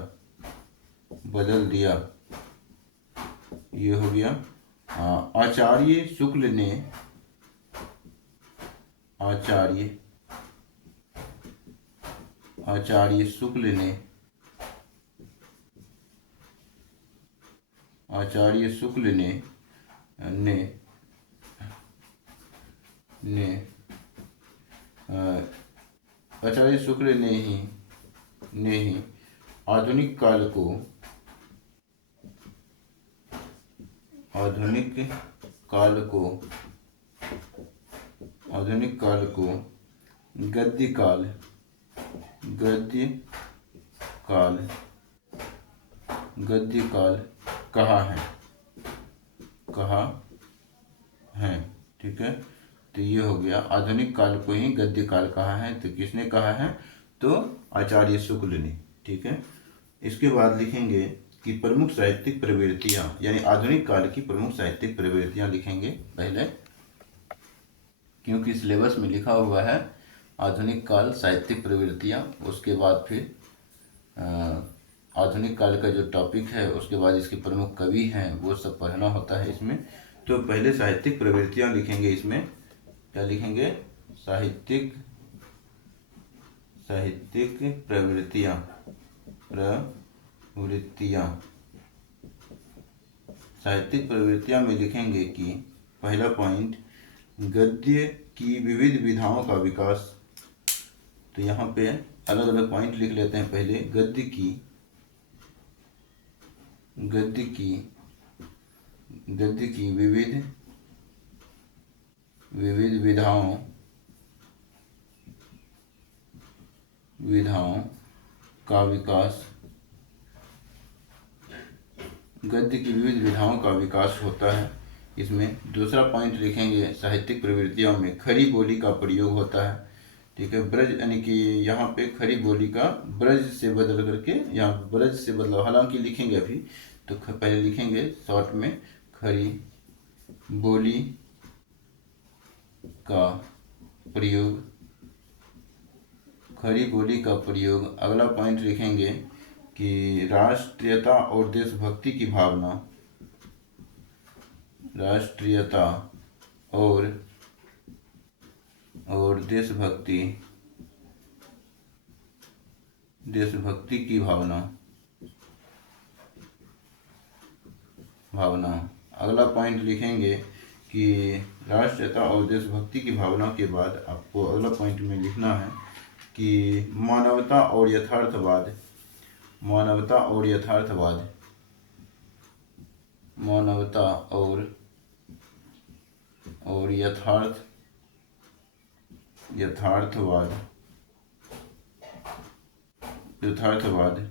ये हो गया। आचार्य शुक्ल ने ही आधुनिक काल को गद्य काल कहा है। ठीक है, तो ये हो गया, आधुनिक काल को ही गद्य काल कहा है। तो किसने कहा है, तो आचार्य शुक्ल ने। ठीक है, इसके बाद लिखेंगे कि प्रमुख साहित्यिक प्रवृत्तियां, यानी आधुनिक काल की प्रमुख साहित्यिक प्रवृत्तियां लिखेंगे पहले, क्योंकि सिलेबस में लिखा हुआ है आधुनिक काल साहित्यिक प्रवृत्तियां। उसके बाद फिर आधुनिक काल का जो टॉपिक है, उसके बाद इसके प्रमुख कवि हैं, वो सब पढ़ना होता है इसमें। तो पहले साहित्यिक प्रवृत्तियां लिखेंगे। इसमें क्या लिखेंगे, साहित्यिक प्रवृत्तियां। साहित्यिक प्रवृत्तियां में लिखेंगे कि पहला पॉइंट, गद्य की विविध विधाओं का विकास। तो यहाँ पे अलग अलग पॉइंट लिख लेते हैं। पहले गद्य की विविध विधाओं का विकास, गद्य की विविध विधाओं का विकास होता है इसमें। दूसरा पॉइंट लिखेंगे, साहित्यिक प्रवृत्तियों में खड़ी बोली का प्रयोग होता है। ठीक है, ब्रज यानी कि यहाँ पे खड़ी बोली का ब्रज से बदल करके, यहाँ ब्रज से बदलाव, हालांकि लिखेंगे अभी, तो पहले लिखेंगे शॉर्ट में खड़ी बोली का प्रयोग। अगला पॉइंट लिखेंगे कि राष्ट्रीयता और देशभक्ति की भावना, राष्ट्रीयता और देशभक्ति की भावना। अगला पॉइंट लिखेंगे कि राष्ट्रीयता और देशभक्ति की भावना के बाद आपको अगला पॉइंट में लिखना है कि मानवता और यथार्थवाद, मानवता और यथार्थवाद, मानवता और यथार्थवाद।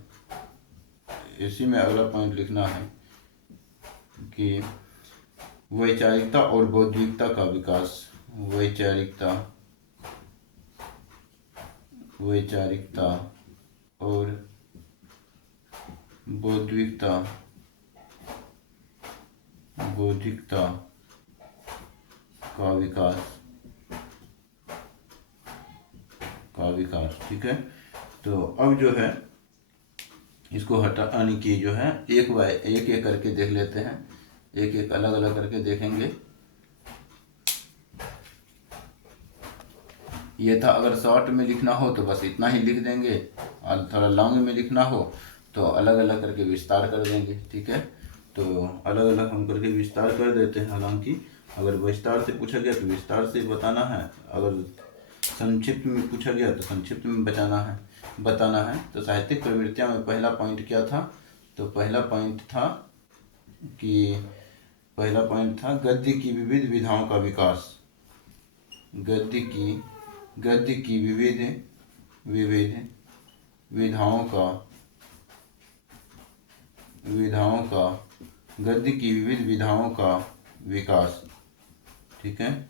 इसी में अगला पॉइंट लिखना है कि वैचारिकता और बौद्धिकता का विकास, वैचारिकता और बौद्धिकता का विकास। ठीक है, तो अब जो है इसको हटाने की जो है एक करके देख लेते हैं, एक अलग अलग करके देखेंगे। ये था, अगर शॉर्ट में लिखना हो तो बस इतना ही लिख देंगे, और थोड़ा लॉन्ग में लिखना हो तो अलग अलग करके विस्तार कर देंगे। ठीक है, तो अलग अलग हम करके विस्तार कर देते हैं। हालांकि अगर विस्तार से पूछा गया तो विस्तार से बताना है, अगर संक्षिप्त में पूछा गया तो संक्षिप्त में बताना है। तो साहित्यिक प्रवृत्तियां में पहला पॉइंट क्या था? तो पहला पॉइंट था गद्य की विविध विधाओं का विकास, गद्य की विविध विधाओं का विकास। ठीक है,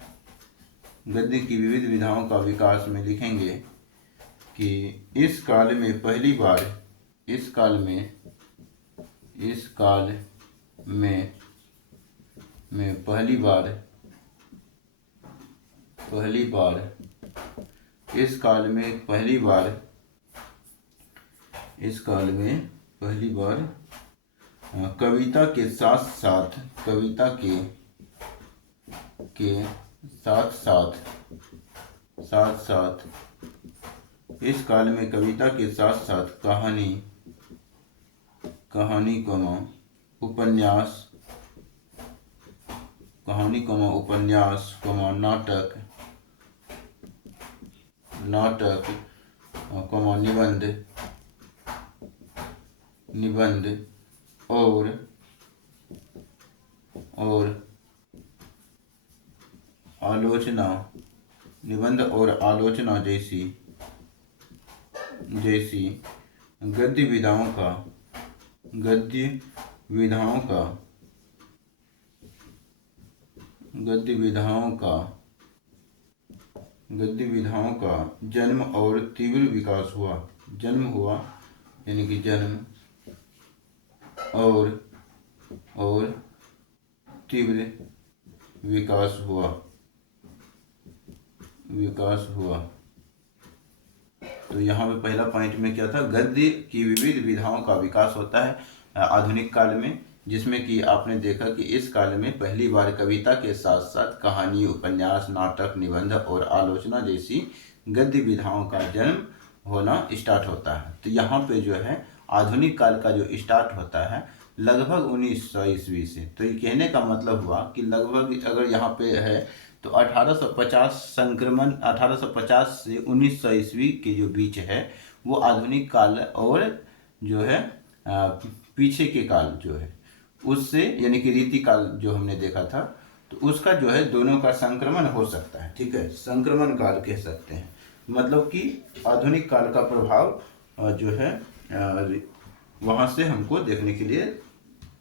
गद्य की विविध विधाओं का विकास में लिखेंगे कि इस काल में पहली बार कविता के साथ साथ इस काल में कविता के साथ साथ कहानी उपन्यास, नाटक, निबंध और आलोचना जैसी गद्य विधाओं का जन्म और तीव्र विकास हुआ। यानी कि जन्म और तीव्र विकास हुआ। तो यहाँ पे पहला पॉइंट में क्या था? गद्य की विविध विधाओं का विकास होता है आधुनिक काल में, जिसमें कि आपने देखा कि इस काल में पहली बार कविता के साथ साथ कहानी, उपन्यास, नाटक, निबंध और आलोचना जैसी गद्य विधाओं का जन्म होना स्टार्ट होता है। तो यहाँ पे जो है आधुनिक काल का जो स्टार्ट होता है लगभग 1900 ईस्वी से। तो ये कहने का मतलब हुआ कि लगभग अगर यहाँ पे है तो 1850 से 1900 ईस्वी के जो बीच है वो आधुनिक काल, और जो है पीछे के काल जो है उससे, यानी कि रीति काल जो हमने देखा था, तो उसका जो है दोनों का संक्रमण हो सकता है। ठीक है, संक्रमण काल कह सकते हैं, मतलब कि आधुनिक काल का प्रभाव जो है वहाँ से हमको देखने के लिए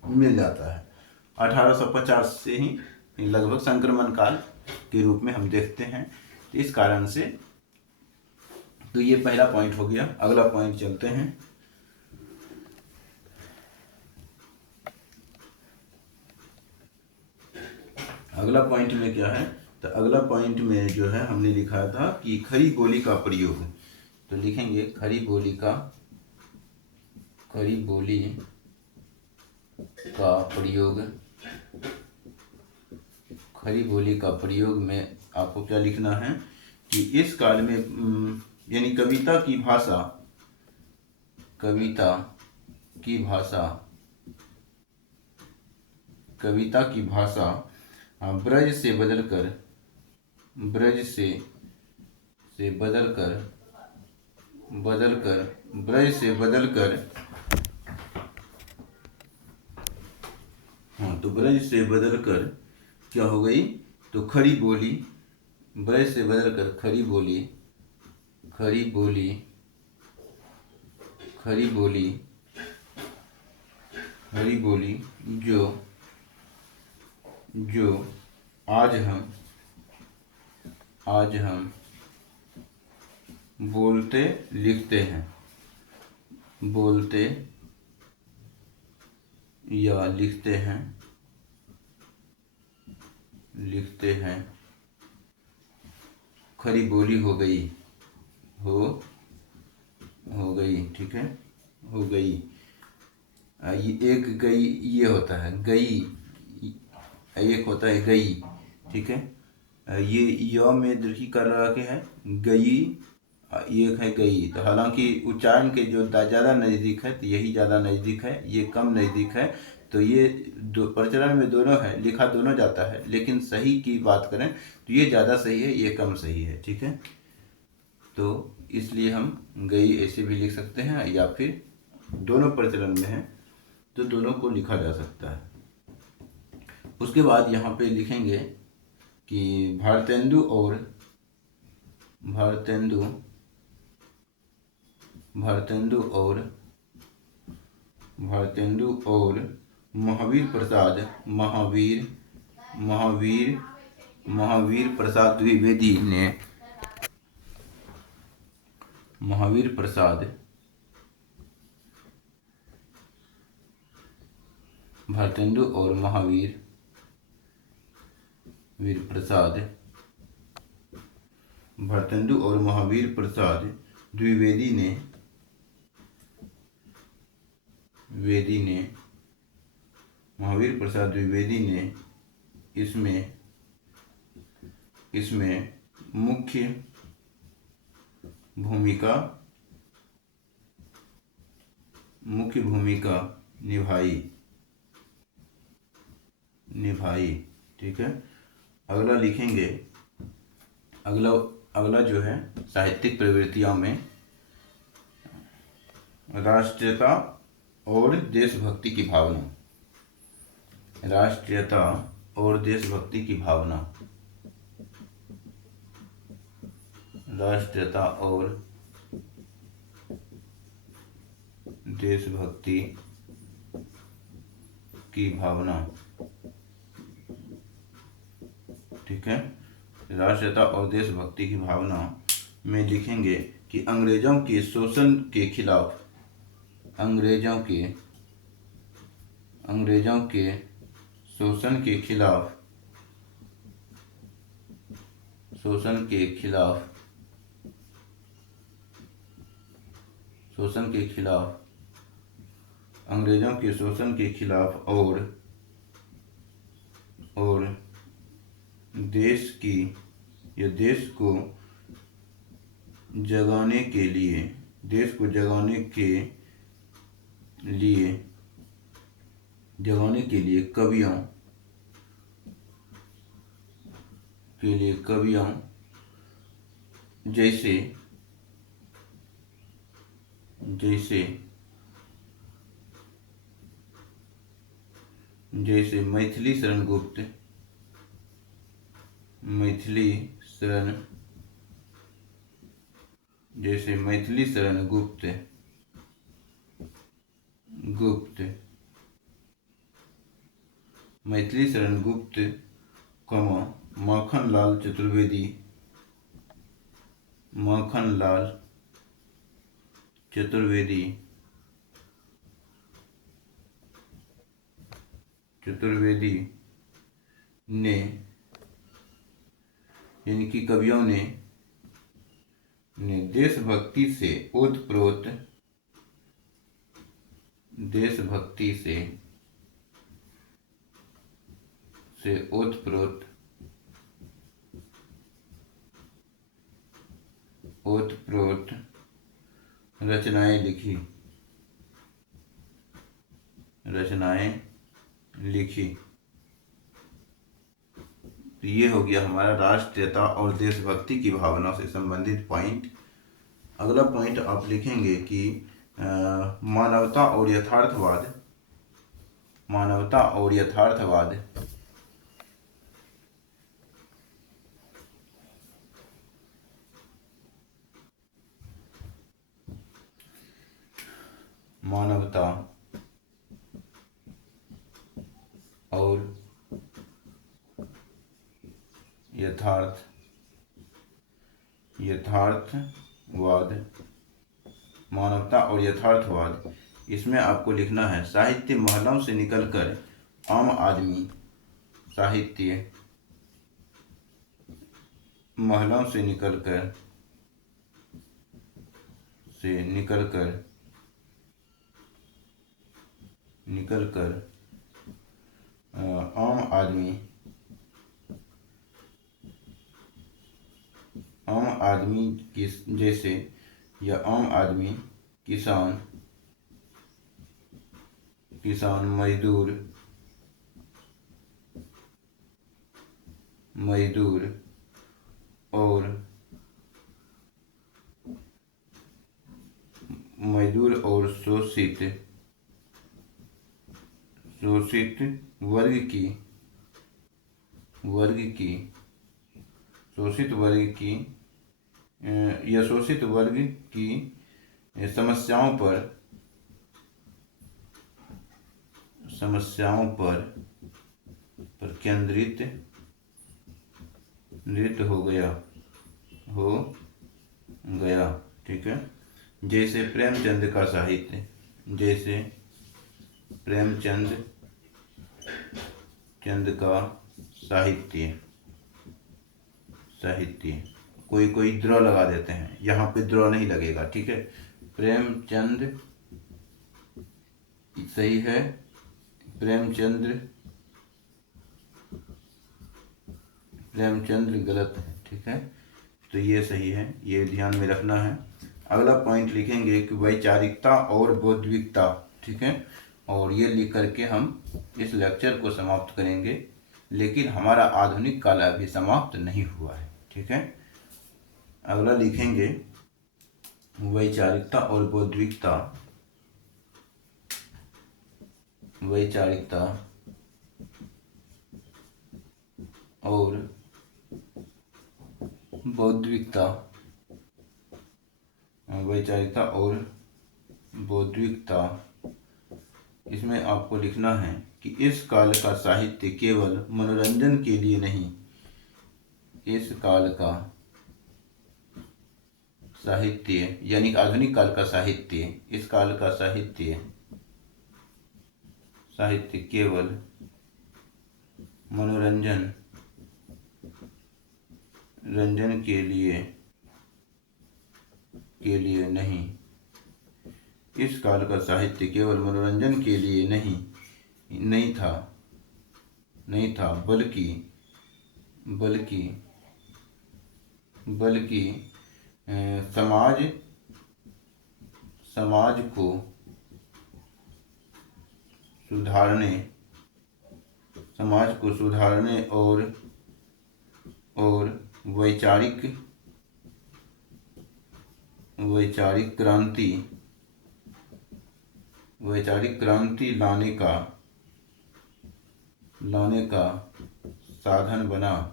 मिल जाता है। 1850 से ही लगभग संक्रमण काल के रूप में हम देखते हैं। इस कारण से तो ये पहला पॉइंट हो गया। अगला पॉइंट चलते हैं। अगला पॉइंट में क्या है? तो अगला पॉइंट में जो है हमने लिखा था कि खड़ी बोली का प्रयोग। तो लिखेंगे खड़ी बोली का खड़ी बोली का प्रयोग, खड़ी बोली का प्रयोग में आपको क्या लिखना है कि इस काल में यानी कविता की भाषा, कविता की भाषा, कविता की भाषा ब्रज से बदलकर, ब्रज से बदलकर, ब्रज से बदलकर, हाँ तो ब्रज से बदलकर क्या हो गई, तो खड़ी बोली, ब्रज से बदलकर खड़ी बोली, खड़ी बोली, खड़ी बोली, खड़ी बोली जो आज हम बोलते लिखते हैं, बोलते या लिखते हैं, खड़ी बोली हो गई, हो गई, ठीक है, हो गई। ये एक गई ये होता है गई, एक होता है गई, ठीक है। ये य में दीर्घी कर लगा के है गई, एक है गई। तो हालांकि उच्चारण के जो ज़्यादा नज़दीक है तो यही ज़्यादा नज़दीक है, ये कम नज़दीक है। तो ये दो प्रचलन में दोनों है, लिखा दोनों जाता है, लेकिन सही की बात करें तो ये ज़्यादा सही है, ये कम सही है, ठीक है। तो इसलिए हम गई ऐसे भी लिख सकते हैं, या फिर दोनों प्रचलन में है तो दोनों को लिखा जा सकता है। उसके बाद यहाँ पे लिखेंगे कि भारतेंदु और महावीर प्रसाद, महावीर प्रसाद द्विवेदी ने, महावीर प्रसाद, भारतेंदु और महावीर प्रसाद, भारतेंदु और महावीर प्रसाद द्विवेदी ने, महावीर प्रसाद द्विवेदी ने इसमें मुख्य भूमिका निभाई, ठीक है। अगला लिखेंगे, अगला जो है साहित्यिक प्रवृत्तियों में राष्ट्रीयता और देशभक्ति की भावना, राष्ट्रीयता और देशभक्ति की भावना, राष्ट्रीयता और देशभक्ति की भावना, ठीक है। राष्ट्रीयता और देशभक्ति की भावना में लिखेंगे कि अंग्रेजों के शोषण के खिलाफ, अंग्रेजों के शोषण के खिलाफ, अंग्रेजों के शोषण के खिलाफ और देश को जगाने के लिए कवियों जैसे मैथिली शरण गुप्त, माखनलाल चतुर्वेदी ने, यानी कि कवियों ने देशभक्ति से ओतप्रोत देशभक्ति से ओतप्रोत रचनाएं लिखी। तो ये हो गया हमारा राष्ट्रीयता और देशभक्ति की भावना से संबंधित पॉइंट। अगला पॉइंट आप लिखेंगे कि मानवता और यथार्थवाद। मानवता और यथार्थवाद मानवता और यथार्थवाद। मानवता और यथार्थवाद, इसमें आपको लिखना है साहित्य महलों से निकलकर आम आदमी। साहित्य महलों से निकलकर आम आदमी जैसे, या आम आदमी किसान मजदूर और शोषित वर्ग की समस्याओं पर केंद्रित हो गया। ठीक है। जैसे प्रेमचंद का साहित्य कोई द्रो लगा देते हैं, यहाँ पे द्रो नहीं लगेगा। ठीक है। प्रेमचंद सही है, प्रेमचंद्र गलत है। ठीक है। तो ये सही है, ये ध्यान में रखना है। अगला पॉइंट लिखेंगे कि वैचारिकता और बौद्धिकता। ठीक है। और ये लिख करके हम इस लेक्चर को समाप्त करेंगे, लेकिन हमारा आधुनिक काल अभी समाप्त नहीं हुआ है। ठीक है। अगला लिखेंगे वैचारिकता और बौद्धिकता। वैचारिकता और बौद्धिकता, इसमें आपको लिखना है कि इस काल का साहित्य केवल मनोरंजन के लिए नहीं, इस काल का साहित्य यानी आधुनिक काल का साहित्य, इस काल का साहित्य केवल मनोरंजन के लिए नहीं, इस काल का साहित्य केवल मनोरंजन के लिए नहीं था, बल्कि समाज को सुधारने और वैचारिक क्रांति लाने का साधन बना।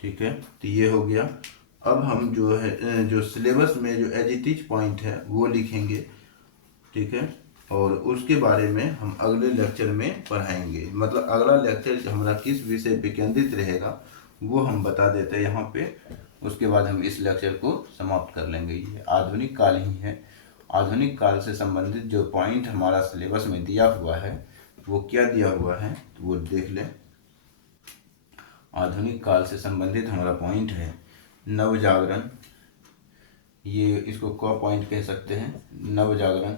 ठीक है। तो ये हो गया। अब हम जो सिलेबस में जो एज इट इज पॉइंट है वो लिखेंगे। ठीक है। और उसके बारे में हम अगले लेक्चर में पढ़ाएंगे। मतलब अगला लेक्चर हमारा किस विषय पे केंद्रित रहेगा वो हम बता देते हैं यहाँ पे। उसके बाद हम इस लेक्चर को समाप्त कर लेंगे। ये आधुनिक काल ही है। आधुनिक काल से संबंधित जो पॉइंट हमारा सिलेबस में दिया हुआ है वो क्या दिया हुआ है तो वो देख लें। आधुनिक काल से संबंधित हमारा पॉइंट है नवजागरण, ये इसको क पॉइंट कह सकते हैं। नवजागरण,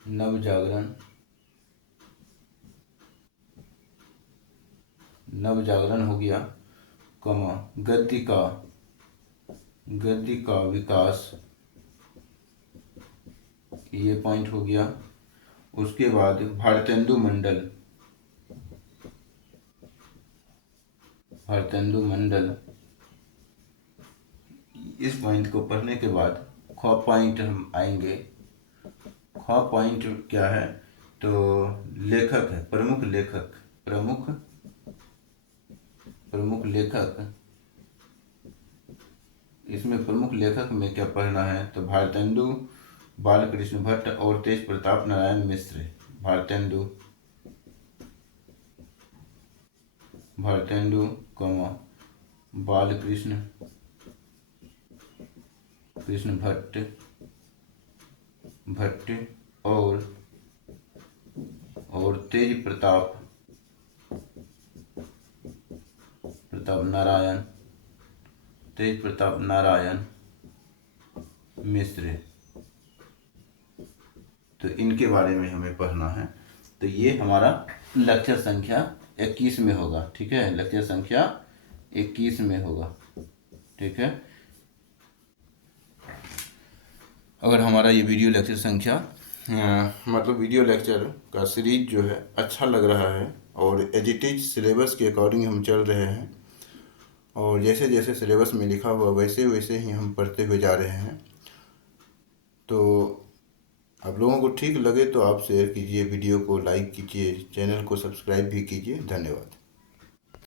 नवजागरण, नवजागरण हो गया, कमा गद्य का, गद्य का विकास, ये पॉइंट हो गया। उसके बाद भारतेंदु मंडल, भारतेंदु मंडल, इस पॉइंट को पढ़ने के बाद ख पॉइंट हम आएंगे। ख पॉइंट क्या है, तो लेखक है, प्रमुख लेखक, प्रमुख, प्रमुख लेखक। इसमें प्रमुख लेखक में क्या पढ़ना है, तो भारतेंदु बालकृष्ण भट्ट और तेज प्रताप नारायण मिश्र। भारतेंदु, भारतेंदु कमा बालकृष्ण, कृष्ण भट्ट, भट्ट और तेज प्रताप, प्रताप नारायण, तेज प्रताप नारायण मिश्र। तो इनके बारे में हमें पढ़ना है। तो ये हमारा लेक्चर संख्या 21 में होगा। ठीक है, लेक्चर संख्या 21 में होगा। ठीक है, अगर हमारा ये वीडियो लेक्चर संख्या मतलब वीडियो लेक्चर का सीरीज जो है अच्छा लग रहा है और एज इट इज सिलेबस के अकॉर्डिंग हम चल रहे हैं और जैसे जैसे सिलेबस में लिखा हुआ वैसे वैसे ही हम पढ़ते हुए जा रहे हैं। तो आप लोगों को ठीक लगे तो आप शेयर कीजिए, वीडियो को लाइक कीजिए, चैनल को सब्सक्राइब भी कीजिए। धन्यवाद।